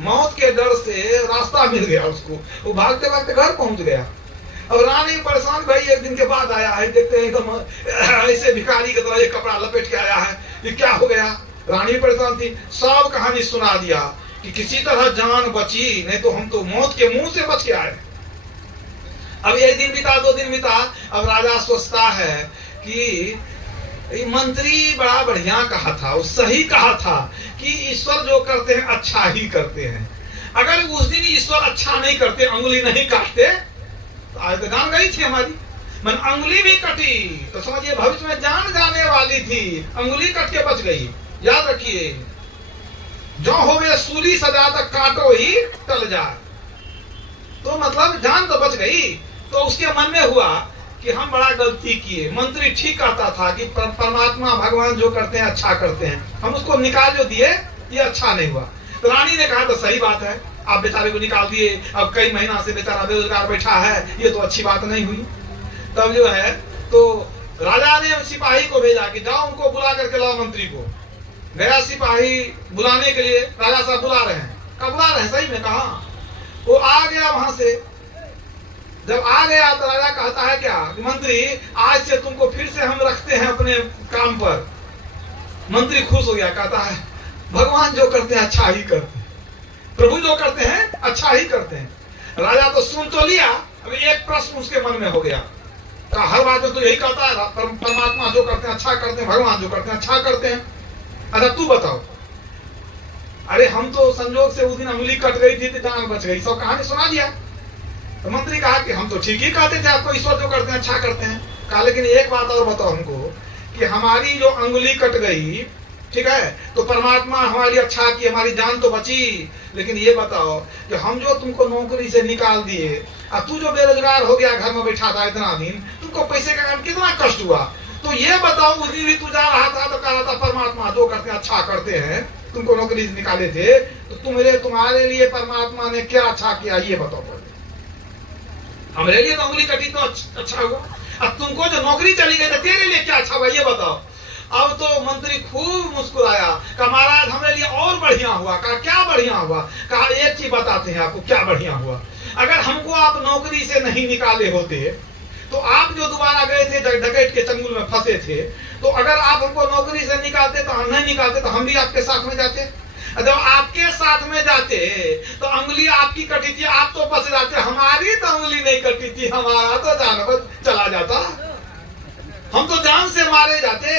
मौत के डर से रास्ता मिल गया उसको, वो भागते घर पहुंच गया। अब रानी परेशान भाई, एक दिन के बाद आया है, देखते हैं एकदम ऐसे भिखारी की तरह ये कपड़ा लपेट के आया है, ये क्या हो गया? रानी परेशान थी, सब कहानी सुना दिया कि किसी तरह जान बची, नहीं तो हम तो मौत के मुंह से बच के आए। अब 1 दिन बीता, 2 दिन बीता, अब राजा सोचता है कि मंत्री बड़ा बढ़िया कहा था, सही कहा था कि ईश्वर जो करते हैं अच्छा ही करते हैं। अगर उस दिन ईश्वर अच्छा नहीं करते, अंगुली नहीं काटते, तो आज तो जान गई थी हमारी। मन अंगुली भी कटी तो समझिए भविष्य में जान जाने वाली थी, अंगुली कट के बच गई। याद रखिए, जो होवे सूली सजा तक काटो ही टल जाए, तो मतलब जान तो बच गई। तो उसके मन में हुआ कि हम बड़ा गलती किए। मंत्री ठीक कहता था कि परमात्मा भगवान जो करते हैं अच्छा करते हैं, हम उसको निकाल जो दिए ये अच्छा नहीं हुआ। तो रानी ने कहा तो सही बात है, आप बेचारे को निकाल दिए, अब कई महीना से बेचारा बेरोजगार बैठा है, ये तो अच्छी बात नहीं हुई। तब जो है तो राजा ने सिपाही को भेजा कि जाओ उनको बुला करके लाओ मंत्री को। गया सिपाही बुलाने के लिए, राजा साहब बुला रहे हैं। कब बुला रहे हैं? सही में कहा। वो आ गया वहां से। जब आ गया तो राजा कहता है क्या मंत्री, आज से तुमको फिर से हम रखते हैं अपने काम पर। मंत्री खुश हो गया, कहता है भगवान जो करते हैं अच्छा ही करते हैं, प्रभु जो करते हैं अच्छा ही करते हैं। राजा तो सुन तो लिया, अब एक प्रश्न उसके मन में हो गया, हर बात में तो यही कहता है परमात्मा जो करते हैं अच्छा करते हैं, भगवान जो करते हैं अच्छा करते हैं। अच्छा तू बताओ, अरे हम तो संजोग से उस दिन उंगली कट गई थी तो जान बच गई, सब कहानी सुना दिया। तो मंत्री कहा कि हम तो ठीक ही कहते थे, आपको ईश्वर जो करते हैं अच्छा करते हैं। कहा लेकिन एक बात और बताओ हमको कि हमारी जो अंगुली कट गई, ठीक है, तो परमात्मा हमारी अच्छा की, हमारी जान तो बची, लेकिन ये बताओ कि हम जो तुमको नौकरी से निकाल दिए, अब तू जो बेरोजगार हो गया घर में बैठा था इतना दिन, तुमको पैसे का काम कितना कष्ट हुआ। तो ये बताओ उस दिन भी तू जा रहा था तो कह रहा था परमात्मा जो करते हैं अच्छा करते हैं, तुमको नौकरी से निकाले थे, तो तुम्हारे लिए परमात्मा ने क्या अच्छा किया ये बताओ पहले। हमारे लिए तो उंगली कटी तो अच्छा हुआ, अब तुमको जो नौकरी चली गई तो तेरे लिए क्या अच्छा हुआ ये बताओ। अब तो मंत्री खूब मुस्कुराया, कहा महाराज हमारे लिए और बढ़िया हुआ। कहा क्या बढ़िया हुआ? कहा एक चीज बताते हैं आपको क्या बढ़िया हुआ। अगर हमको आप नौकरी से नहीं निकाले होते तो आप जो दोबारा गए थे डकैत के चंगुल में फंसे थे, तो अगर आप हमको नौकरी से निकालते तो हम नहीं निकालते तो हम भी आपके साथ में जाते। जब आपके साथ में जाते तो उंगली आपकी कटी थी, आप तो बच जाते, हमारी तो उंगली नहीं कटी थी, हमारा तो जानवर चला जाता, हम तो जान से मारे जाते।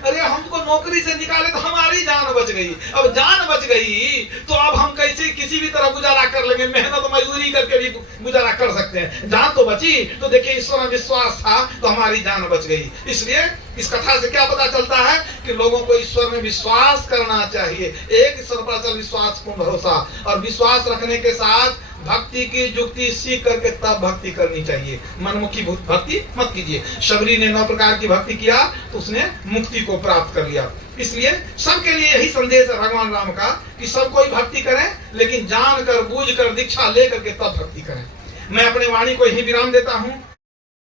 अरे हमको नौकरी से निकाले तो हमारी जान बच गई। अब जान बच गई तो अब हम कैसे किसी भी तरह गुजारा कर लेंगे, मेहनत मजदूरी करके भी गुजारा कर सकते हैं। जान तो बची, तो देखिए ईश्वर में विश्वास था तो हमारी जान बच गई। इसलिए इस कथा से क्या पता चलता है कि लोगों को ईश्वर में विश्वास करना चाहिए, एक ईश्वर पर चल विश्वास पूर्ण भरोसा, और विश्वास रखने के साथ भक्ति की युक्ति सीख करके तब भक्ति करनी चाहिए। मनमुखी भक्ति मत कीजिए। शबरी ने 9 प्रकार की भक्ति किया तो उसने मुक्ति को प्राप्त कर लिया। इसलिए सबके लिए यही संदेश है भगवान राम का कि सब कोई भक्ति करें, लेकिन जान कर बूझ कर दीक्षा लेकर के तब भक्ति करें। मैं अपने वाणी को यही विराम देता हूँ।